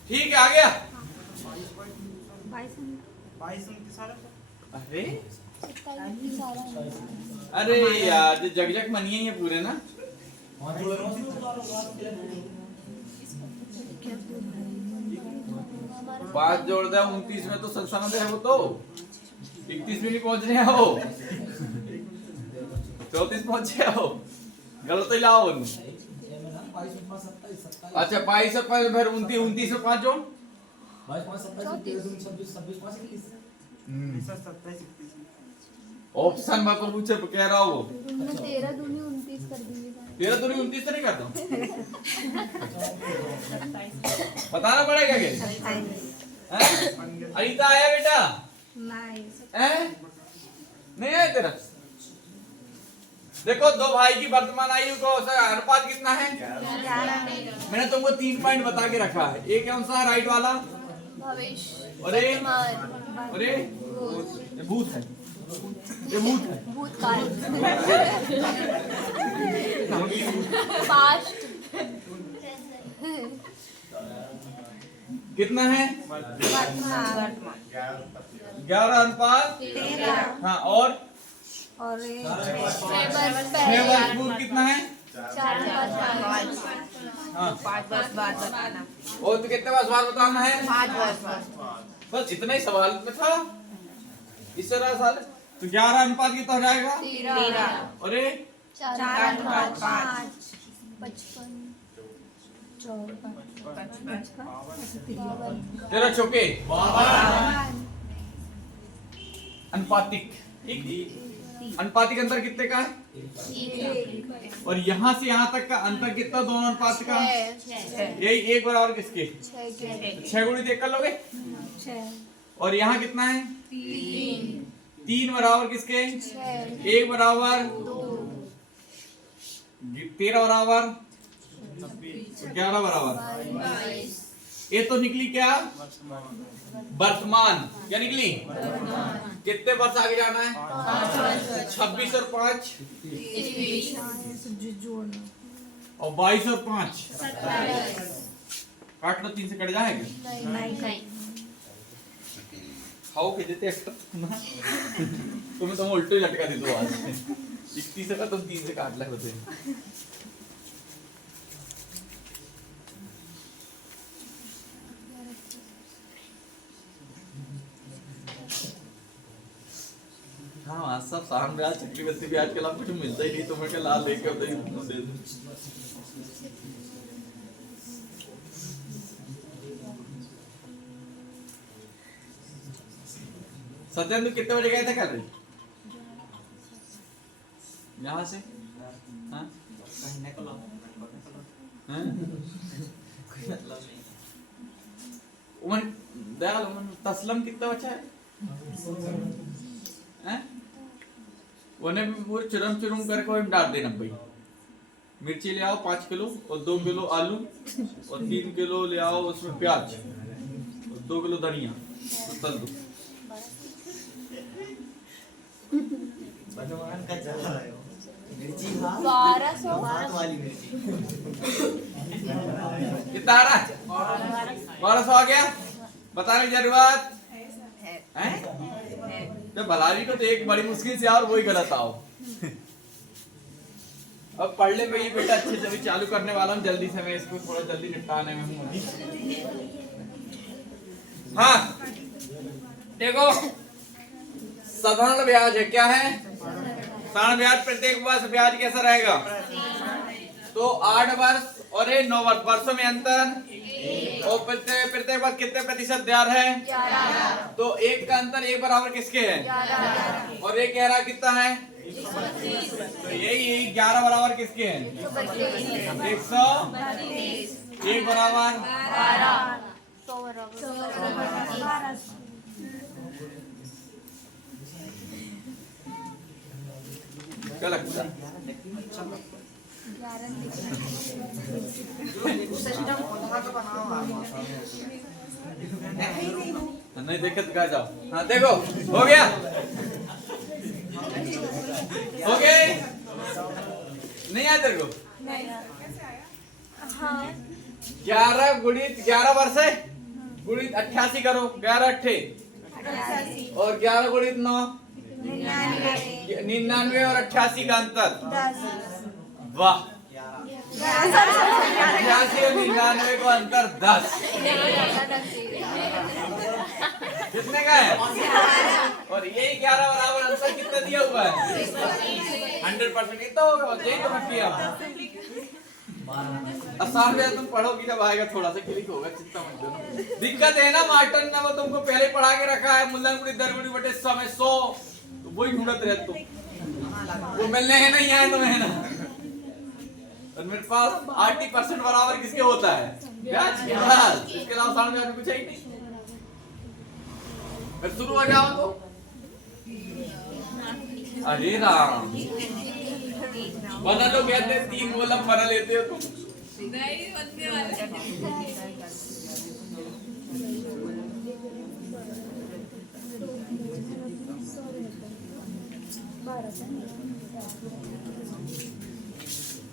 ठीक है आ गया 22 29 साल अरे 27 साल अरे यार जो जग मनिए हैं पूरे ना। पाँच जोड़ दे 29 में तो संसार है वो तो 31 में नहीं पहुंच रहे हो 34 पहुंचे हो गलत ही लाओ। अच्छा 22 से फिर 29 से 5 जोड़ 27 ऑप्शन मैं तो पूछे कह रहा हूँ 13 दूनी 29 कर देंगे 13 दूनी 29 से नहीं करता हूँ बताना पड़ेगा क्या अनीता आया बेटा नहीं आया तेरा। देखो दो भाई की वर्तमान आयु को अनुपात कितना है। मैंने तुमको 3 पॉइंट बता के रखा है। एक कौन सा राइट वाला भविष्य अरे वर्तमान अरे ये भूत है ये भूत है भूतकाल पास्ट कितना है 11 अनुपात 13 हाँ और और 6 वर्ष पूर्व कितना है 4 हाँ 5 वर्ष बाद बताना और तो कितने वर्ष बाद बताना है 5 वर्ष बाद बस इतना ही सवाल में था। इससे रहा साल तो 11 अनुपात कितना हो जाएगा 13 अरे 4 5 55 तेरा चौके अनुपातिक अनुपातिक अंतर कितने का है और यहाँ से यहाँ तक का अंतर कितना दोनों अनुपात का यही एक बराबर किसके 6 गुणित 1 कर लोगे और यहाँ कितना है 3 बराबर किसके 1 बराबर 13 बराबर 11 बराबर ये तो निकली क्या वर्तमान क्या निकली कितने वर्ष आगे जाना है 26 और 5 और 22 और 5 काट लो 3 से कट जाएगा खाओ के देते ना तुम्हें तो उल्टो ही लटका दे दो आज 31 का तुम 3 से काट ले होते हाँ सब साम ब्याज चक्रवर्ती ब्याज के अलावा कुछ मिलता ही नहीं तो मैं क्या लाल लेके दे दूं। सत्यन तू कितने बजे गए थे कल यहाँ से हाँ उमन दयाल उमन तस्लम कितना बचा है उन्हें पूरे चुरम चुरम करके वही डाल देना भाई। मिर्ची ले आओ 5 किलो और 2 किलो आलू और 3 किलो ले आओ उसमें प्याज और 2 किलो धनिया और तल दो। मिर्ची 1200 कितना आ रहा 1200 आ गया बताने की जरूरत है तो भलावी को तो एक बड़ी मुश्किल से और वही गलत आओ। अब पढ़ने पे ये बेटा अच्छे से भी चालू करने वाला हूँ जल्दी से मैं इसको थोड़ा जल्दी निपटाने में हूँ अभी। हाँ देखो साधारण ब्याज है क्या है साधारण ब्याज प्रत्येक वर्ष ब्याज कैसा रहेगा तो 8 वर्ष और 9 वर्ष वर्षों में अंतर और प्रत्येक वर्ष कितने प्रतिशत ब्याज है 11 तो एक का अंतर एक बराबर किसके है 11 और एक कह रहा कितना है तो यही 11 बराबर किसके हैं 100 एक बराबर 100 बराबर क्या लगता है नहीं देखे तो कहा जाओ। हाँ देखो हो गया हो गया नहीं आया तेरे को 11 गुणित 11 वर्ष है गुणित 88 करो 11 अट्ठे और 11 गुणित 9 99 और 88 का अंतर 10 वाह 88 और 99 का अंतर 10 कितने का है और यही 11 बराबर अंतर कितना दिया हुआ है 100% कितना होगा यही तो मैं किया आसान है तुम पढ़ोगी जब आएगा थोड़ा सा क्लिक होगा चिंता मत करो दिक्कत है ना मास्टर ने वो तुमको पहले पढ़ा के रखा है मुल्लन गुणी दर गुणी बटे समय 100 तो वही ढूंढत रहे तुम वो मिलने है नहीं आए तुम्हें ना और मेरे पास 80% बराबर किसके होता है ब्याज के ब्याज इसके अलावा सामने ब्याज कुछ है ही नहीं फिर शुरू हो जाओ तो अरे राम बना लो कहते 3 कॉलम बना लेते हो तुम नहीं बनने वाला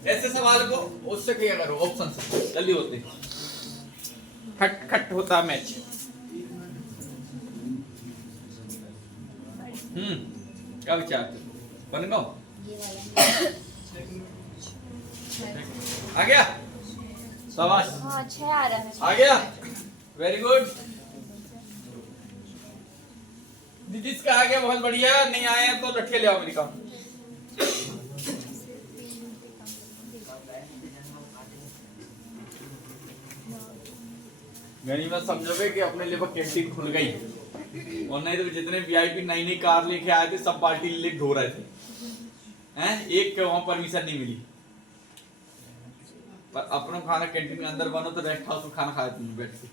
ऐसे सवाल को उससे क्लियर करो ऑप्शन से जल्दी होते खट खट होता मैच क्या विचार बन गो आ गया शाबाश हाँ 6 आ रहा है आ गया वेरी गुड जिसका आ गया बहुत बढ़िया नहीं आया तो लठिया ले आओ मेरी काम गनी में समझोगे कि अपने लिए कैंटीन खुल गई और नहीं तो जितने वीआईपी नई नई कार लेके आए थे सब पार्टी लेके ढो रहे थे हैं एक के वहां परमिशन नहीं मिली पर अपना खाना कैंटीन के अंदर बनो तो रेस्ट हाउस में खाना खाए तुम बैठ के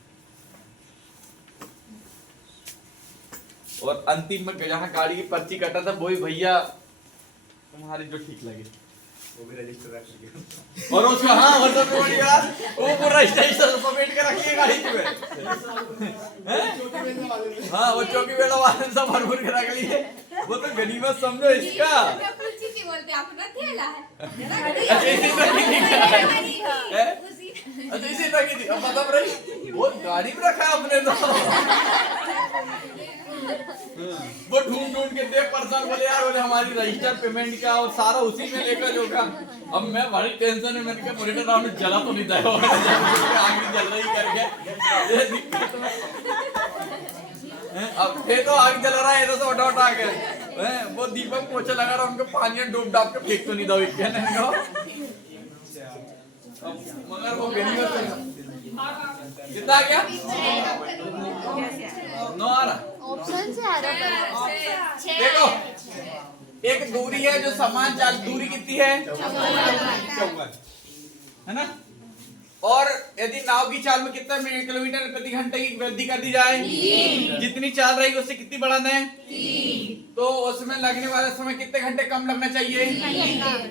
और अंतिम में जहाँ गाड़ी की पर्ची कटा था वही भैया तुम्हारी जो ठीक लगे वो भी रजिस्टर रख लिया और उसका हाँ मतलब बढ़िया वो पूरा स्टेशन समेट के रखिए गाड़ी में हाँ वो चौकी बेला वाले सब भरपूर के रख लिए वो तो गनीमत समझो इसका मैं पूछी थी बोलते अपना थैला है अच्छा इसी तरह की थी अब मतलब रही वो गाड़ी में रखा है अपने तो वो ढूंढ ढूंढ के दे परेशान बोले यार बोले हमारी रजिस्टर पेमेंट क्या और सारा उसी में लेकर जो का अब मैं बड़ी टेंशन है मैंने कहा मॉनिटर राउंड में जला तो नहीं था आग जल रही करके ये दिक्कत है अब फिर तो आग जल रहा है तो उठा उठा के वो दीपक पोछा लगा रहा उनको पानी में डूब डाब के फेंक तो नहीं दो कहने को मगर वो गनी में कितना आ गया 9 आ रहा ऑप्शन से आ रहा है देखो एक दूरी है जो समान चाल दूरी कितनी है 54 है ना और यदि नाव की चाल में कितना किलोमीटर प्रति घंटे की वृद्धि कर दी जाए जितनी चाल रहेगी उससे कितनी बढ़ाना है 3 तो उसमें लगने वाला समय कितने घंटे कम लगना चाहिए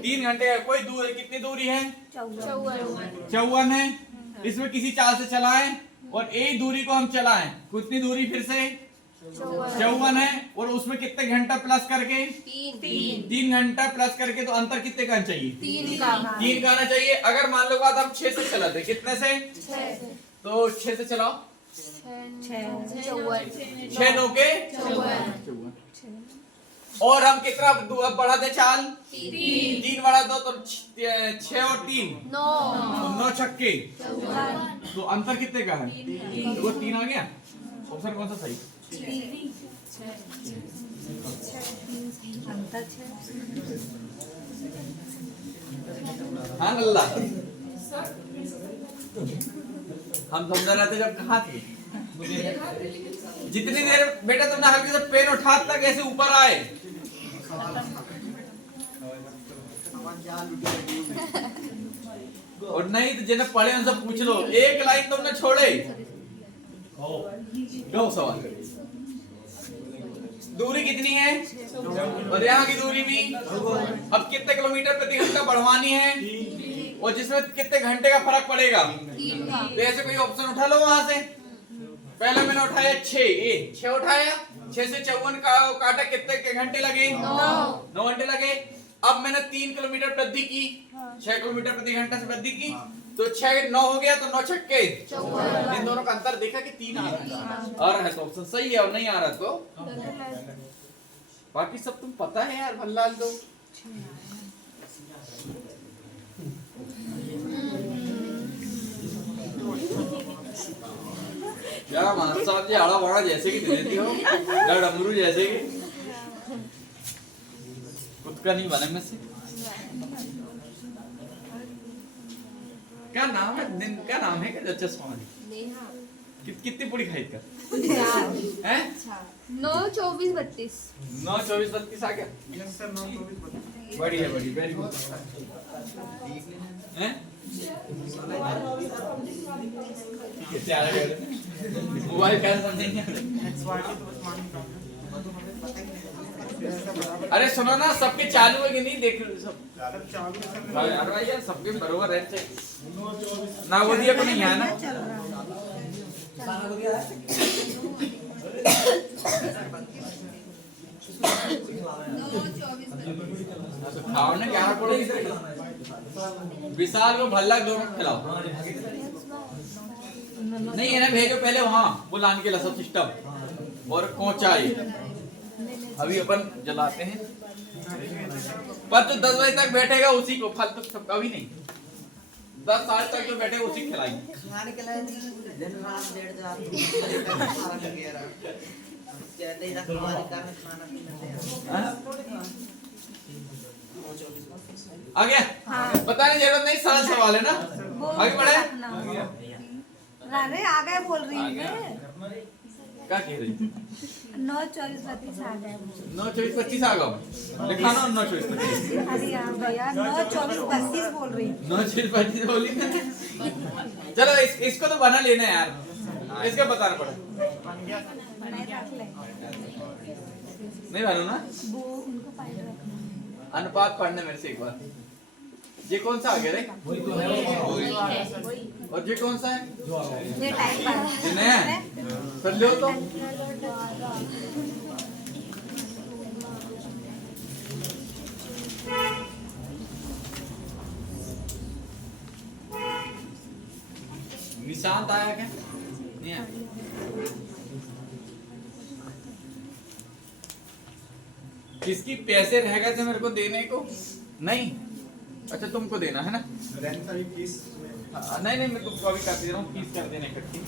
3 घंटे कोई दूर कितनी दूरी है 54 है इसमें किसी चाल से चलाएं और एक दूरी को हम चलाएं कितनी दूरी फिर से 54 है और उसमें कितने घंटा प्लस करके 3 घंटा प्लस करके तो अंतर कितने का चाहिए 3 का आना चाहिए अगर मान लो बात हम 6 से चलाते कितने से 6 तो 6 से चलाओ 6 9 के 54 और हम कितना बढ़ा दे चाल 3 बढ़ा दो तो 6 और 3 9 छक्के तो अंतर कितने का है वो 3 आ गया ऑप्शन कौन सा सही हाँ अल्लाह हम समझा रहे थे जब कहा थे जितनी देर बेटा तुमने हल्के से पेन उठा तक ऐसे ऊपर आए और नहीं तो जिन्हें पढ़े उनसे पूछ लो एक लाइन तुमने छोड़े दो सवाल दूरी कितनी है और यहाँ की दूरी भी अब कितने किलोमीटर प्रति घंटा बढ़वानी है और जिसमें कितने घंटे का फर्क पड़ेगा तो ऐसे कोई ऑप्शन उठा लो वहां से पहले मैंने उठाया 6 उठाया 6 से 54 का काटा कितने घंटे लगे 9 घंटे लगे अब मैंने 3 किलोमीटर वृद्धि की, 6 किलोमीटर प्रति घंटा से वृद्धि की, तो 6 9 हो गया, तो 9 छक्के, इन दोनों का अंतर देखा कि 3 आ रहा है तो ऑप्शन सही है, और नहीं आ रहा तो बाकी सब तुम पता है यार भल्लाल दो। क्या मानसा जी आड़ा बड़ा जैसे कि दे देती हो, डमरू जैसे कि खुद का नहीं बने में से। क्या नाम है, दिन क्या नाम है क्या चश्मा कितनी पूरी खाई का हैं? 9 24 32 9 24 32 आ गया। यस सर 9 24 32 बढ़िया बढ़िया, वेरी गुड हैं? कितने आ रहे हैं मोबाइल कैसे समझेंगे? एक्सवाइटी तो बस मान का अरे सुनो ना, सबके चालू है कि नहीं देख सब सर चालू सर अरे भाई यार सबके बरोबर है चाहिए ना, वो दिया को नहीं है ना। खाओ ना, 11 पड़ोगी विशाल को भल्ला दोनों खिलाओ। नहीं है ना, भेजो पहले वहाँ वो लाने के लिए सब सिस्टम और कोचाई। अभी अपन जलाते हैं, पर जो 10 बजे तक बैठेगा उसी को, फल तो सब कभी नहीं, 10 साल तक जो बैठे उसी को खिलाएंगे। खाने के लिए दिन रात डेढ़ जाते कहते ही हमारे कारण खाना पीना आ गया? बताने की जरूरत नहीं, सरल सवाल है ना, आगे बढ़े। अरे आ गए बोल रही हूँ मैं। क्या कह रही थी? 9 24 32 आ गए। 9 24 25 आ गया, लिखा ना 9 24 25। अरे यार भैया 9 24 32 बोल रही हूँ। 9 24 25 बोली ना। चलो इसको तो बना लेना है यार, इसका बताना पड़ा। बनाए रख ले। नहीं बनो ना, वो उनको पाइप रखना। अनुपात पढ़ने मेरे से एक बार। ये कौन सा आ गया रे? और ये कौन सा है? ये टाइप पर। ये नया है? कर लो तो। निशांत आया क्या? नहीं आया। किसकी पैसे रह गए थे मेरे को देने को? नहीं, अच्छा तुमको देना है ना? रेंट सारी फीस नहीं नहीं, मैं तुमको अभी कर दे रहा हूँ, फीस कर देने इकट्ठी।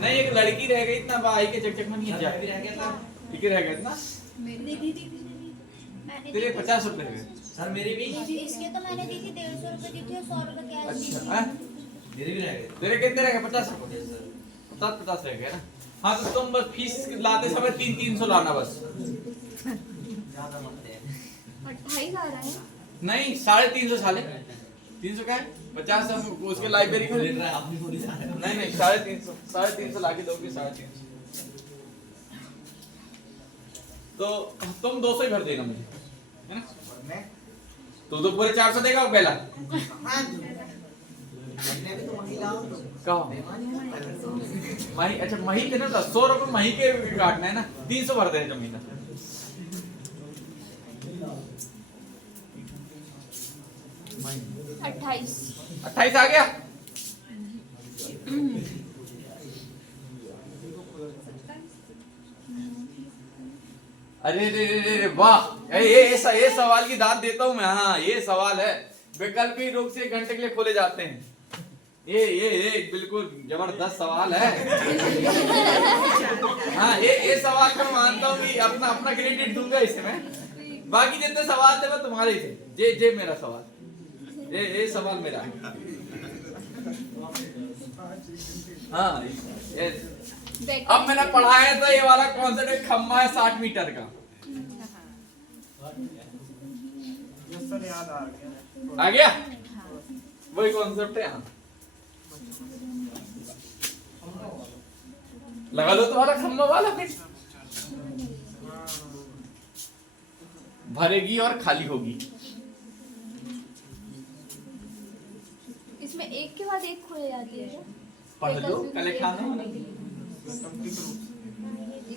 नहीं, एक लड़की रह गई इतना भाई के चकचक में नहीं जाए, ठीक है रह गया इतना। तेरे 50 रुपए रह गए सर, मेरे भी। इसके तो मैंने दी थी 150 रुपए दी थी, 100 रुपए कैश दी अच्छा थी। हैं? मेरे भी रह गए। तेरे कितने रह गए? 50 रुपए। 50 रह गए ना? हाँ तो तुम बस फीस लाते समय 300 लाना बस। 28 आ रहा है। नहीं 350 साले, 300 क्या है? 50 हम उसके लाइब्रेरी को लेट रहा है आपने थोड़ी। नहीं नहीं 350 लाके दोगे 350। तो तुम 200 ही भर देना मुझे, है ना? तो पूरे 400 देगा वो पहला। कहो मही, अच्छा मही के ना 100 रुपए मही के काटना है ना, 300 भर दे जमीन। 28 आ गया। अरे रे रे रे वाह, ये सवाल की दाद देता हूं मैं। हाँ ये सवाल है, वैकल्पिक रूप से 1 घंटे के लिए खोले जाते हैं। ये बिल्कुल जबरदस्त सवाल है। हाँ ये सवाल मैं मानता हूँ कि अपना क्रेडिट दूंगा इसमें। बाकी जितने सवाल थे वो तुम्हारे थे। जे मेरा सवाल, ये सवाल मेरा है। हाँ अब मैंने पढ़ाया था ये वाला कॉन्सेप्ट, एक खम्बा है 60 मीटर का। यस सर याद आ गया। आ गया? वही कॉन्सेप्ट है। लगा लो तुम्हारा खम्बा वाला फिर भरेगी और खाली होगी। इसमें एक के बाद एक खोले जाती है क्या? पढ़ लो कल खाना।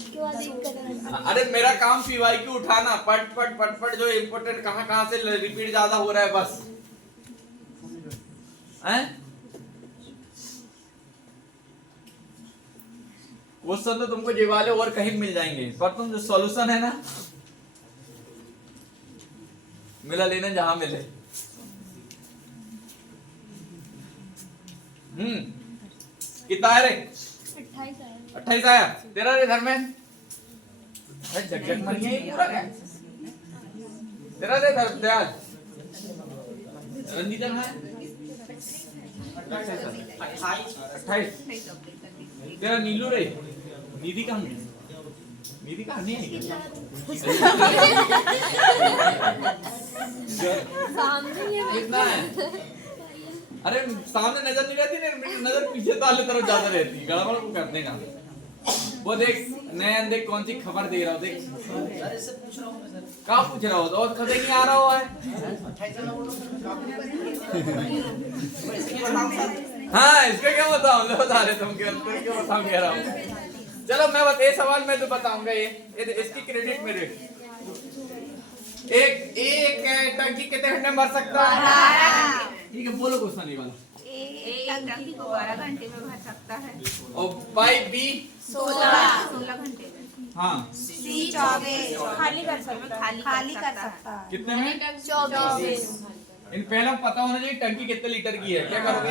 क्यों दिक्कत है? अरे मेरा काम PYQ उठाना, पट पट पट पट जो इम्पोर्टेंट कहाँ से रिपीट ज्यादा हो रहा है बस हैं? क्वेश्चन तो तुमको ये वाले और कहीं मिल जाएंगे, पर तुम जो सॉल्यूशन है ना मिला लेना जहां मिले। कितना है रे? 28 आया। 28 आया। तेरा रे धर्में? अरे जग मरिया ही पूरा क्या? तेरा रे धर्म दयाल? रंजीता कहाँ है? 28। तेरा नीलू रे? निधि कहाँ है? निधि कहाँ नहीं आई? कितना है? अरे सामने नजर नहीं रहती ना, नजर पीछे ताले तरफ ज्यादा रहती, गड़बड़ को कर देना। वो देख नया देख कौन सी खबर दे रहा हो, देख सर इससे पूछ रहा हूँ मैं सर। कहाँ पूछ रहा हो? तो कभी नहीं आ रहा हुआ है। हाँ इसका क्या बताऊं? लो बता रहे तुम क्यों बताऊं कह रहा हूँ। चलो मैं ये सवाल मैं तो बताऊंगा, ये इसकी क्रेडिट मेरे। एक टंकी कितने घंटे में भर सकता है? ठीक है बोलो क्वेश्चन नहीं वाला। एक टंकी को 12 घंटे में भर सकता है। और पाइप बी 16 घंटे में। हाँ सी 24 खाली कर सकता है। कितने में? 24। इन पहले पता होना चाहिए टंकी कितने लीटर की है। क्या करोगे?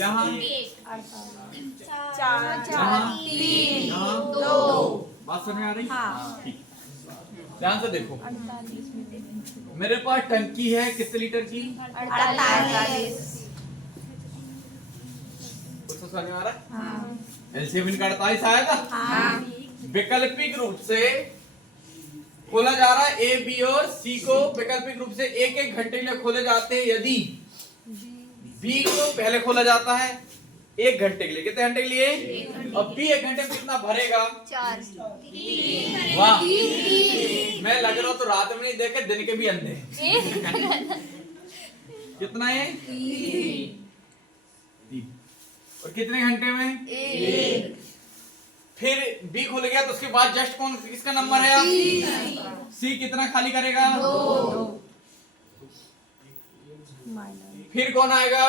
यहाँ 4 2 बात समझ में आ रही? ठीक। ध्यान से देखो, मेरे पास टंकी है कितने लीटर की? 48। कुछ समझ में आ रहा है? एलसीएम इनका 48 आया था। वैकल्पिक रूप से खोला जा रहा है ए बी और सी को वैकल्पिक रूप से एक एक घंटे के लिए खोले जाते हैं। यदि बी को पहले खोला जाता है 1 घंटे के लिए, कितने घंटे के लिए? और बी 1 घंटे में कितना भरेगा? 4 वाह, मैं लग रहा हूँ तो रात में नहीं देखे दिन के भी अंधे। कितना है? 3। और कितने घंटे में? 1। फिर बी खुल गया तो उसके बाद जस्ट कौन किसका नंबर है? सी कितना खाली करेगा? 2। फिर कौन आएगा?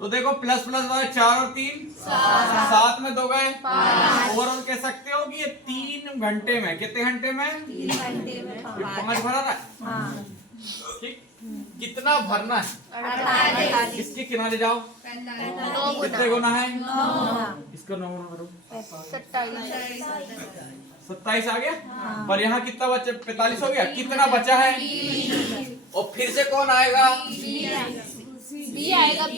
तो देखो प्लस प्लस 4 और 3 7 में 2 गए। ओवरऑल कह सकते हो कि ये 3 घंटे में, कितने घंटे में? 3 घंटे में 5 भरा रहा है। ठीक, कितना भरना है? इसके किनारे जाओ, कितने गुना है? इसका 9 गुना करो, 27 आ गया। पर यहाँ कितना बचा? 45 हो गया। कितना बचा है? और फिर से कौन आएगा? बी आएगा। बी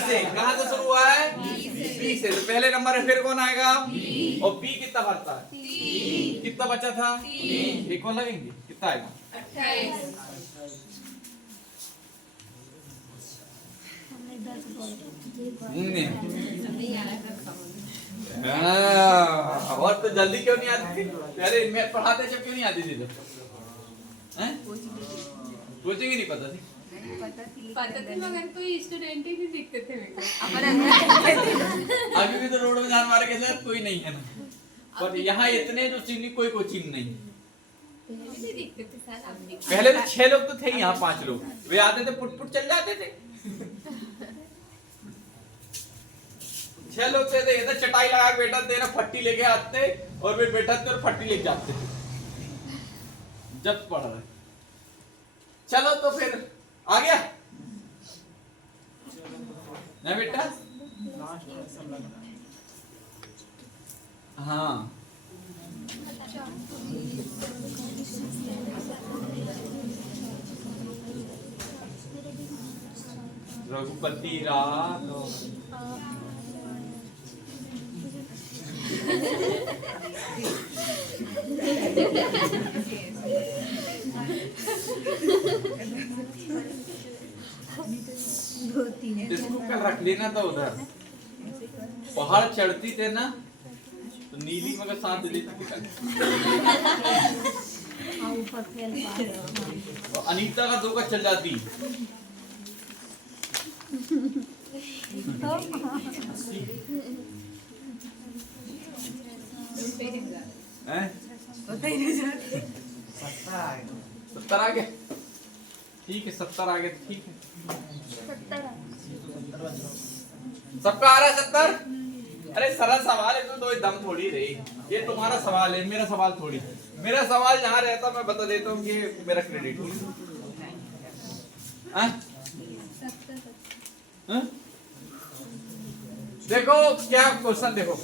से कहाँ से शुरू हुआ है? बी से। तो पहले नंबर है, फिर कौन आएगा? और बी कितना भरता है? कितना बचा था? एक और लगेंगे, कितना आएगा? 28। और तो जल्दी क्यों नहीं आती थी? अरे मैं पढ़ाते जब क्यों नहीं आती थी? तो कोचिंग ही नहीं पता थी। पता थी मगर कोई स्टूडेंट ही नहीं दिखते थे मेरे को। अभी भी तो रोड में जान मारे के साथ कोई नहीं है ना। पर यहाँ इतने जो चीनी कोई कोचिंग नहीं। नहीं दिखते थे सर, अब दिखते। पहले तो 6 लोग तो थे, यहाँ 5 लोग। वे आते थे पुट पुट चल जाते थे। 6 लोग थे, इधर चटाई लगा के बैठा थे ना, फट्टी लेके आते और वे बैठते और फट्टी लेके जाते थे जब पढ़ रहे। चलो तो फिर आ गया ना बेटा? हाँ रघुपति राघव इसको कल रख लेना था उधर। पहाड़ चढ़ती थे ना तो नीली मगर साथ देती थी। तो अनीता का 2 का चल जाती। हैं? पता ही नहीं चलता। 70 आ गया, ठीक है 70 आ गया, ठीक है। 70 सबका आ रहा है 70? अरे सरल सवाल है, तो दो दम थोड़ी रही। ये तुम्हारा सवाल है, मेरा सवाल थोड़ी। मेरा सवाल जहाँ रहता मैं बता देता हूँ कि मेरा क्रेडिट। देखो क्या क्वेश्चन देखो।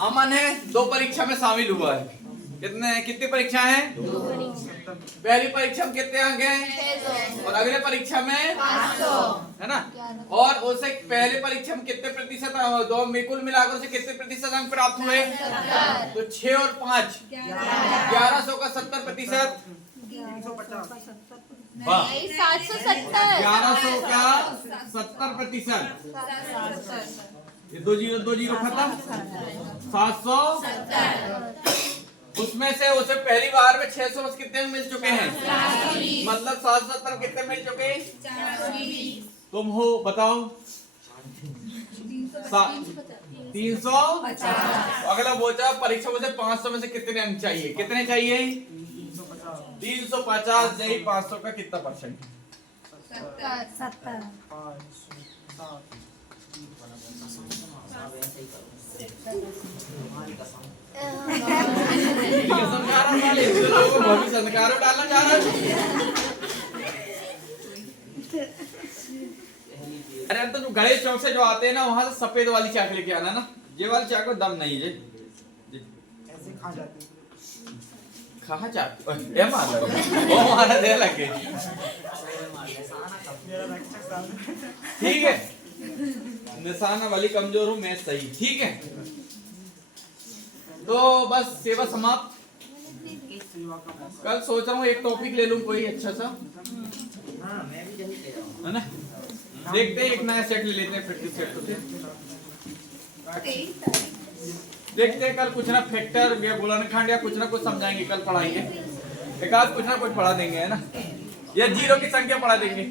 अमन है, 2 परीक्षा में शामिल हुआ है। कितनी परीक्षा है? 2 परीक्षा। पहली परीक्षा में कितने अंक हैं? और अगले परीक्षा में 500 है ना। और उसे पहले परीक्षा में कितने प्रतिशत, दो कुल मिलाकर उसे कितने प्रतिशत अंक प्राप्त हुए? 70। तो 6 और 5 1100 का 70%। 770। 1100 का 70%। ये 2 जीरो खत्म। 770। उसमें से उसे पहली बार में 600 कितने मिल चुके हैं? मतलब 770 कितने मिल चुके? तुम हो बताओ। 350। अगला बोचा परीक्षा में से 500 में से कितने अंक चाहिए? कितने चाहिए? 350। नहीं 500 का कितना परसेंट? 70। संस्कारों वाले लोगों को भविष्य संस्कारों डालना चाह रहा है। अरे अंत तो गणेश चौक से जो आते हैं ना, वहां से सफेद वाली चाक लेके आना ना। ये वाली चाक में दम नहीं है। ऐसे खा जाते कहाँ चाक? ये मार लो, वो मारा दे लगे। मेरा रक्षक साहब। ठीक है, निशाना वाली कमजोर हूँ मैं, सही। ठीक है, तो बस सेवा समाप्त। कल सोच रहा हूँ एक टॉपिक ले लूं कोई अच्छा सा, हाँ मैं भी यही ले रहा हूँ। है ना। देखते हैं एक नया सेट ले लेते हैं, फिटनेस सेट तो देखते हैं कल कुछ ना फैक्टर या गुणनखंड या कुछ ना कुछ समझाएंगे, कल पढ़ाएंगे। एक आध कुछ ना कुछ पढ़ा देंगे, है ना, या जीरो की संख्या पढ़ा देंगे।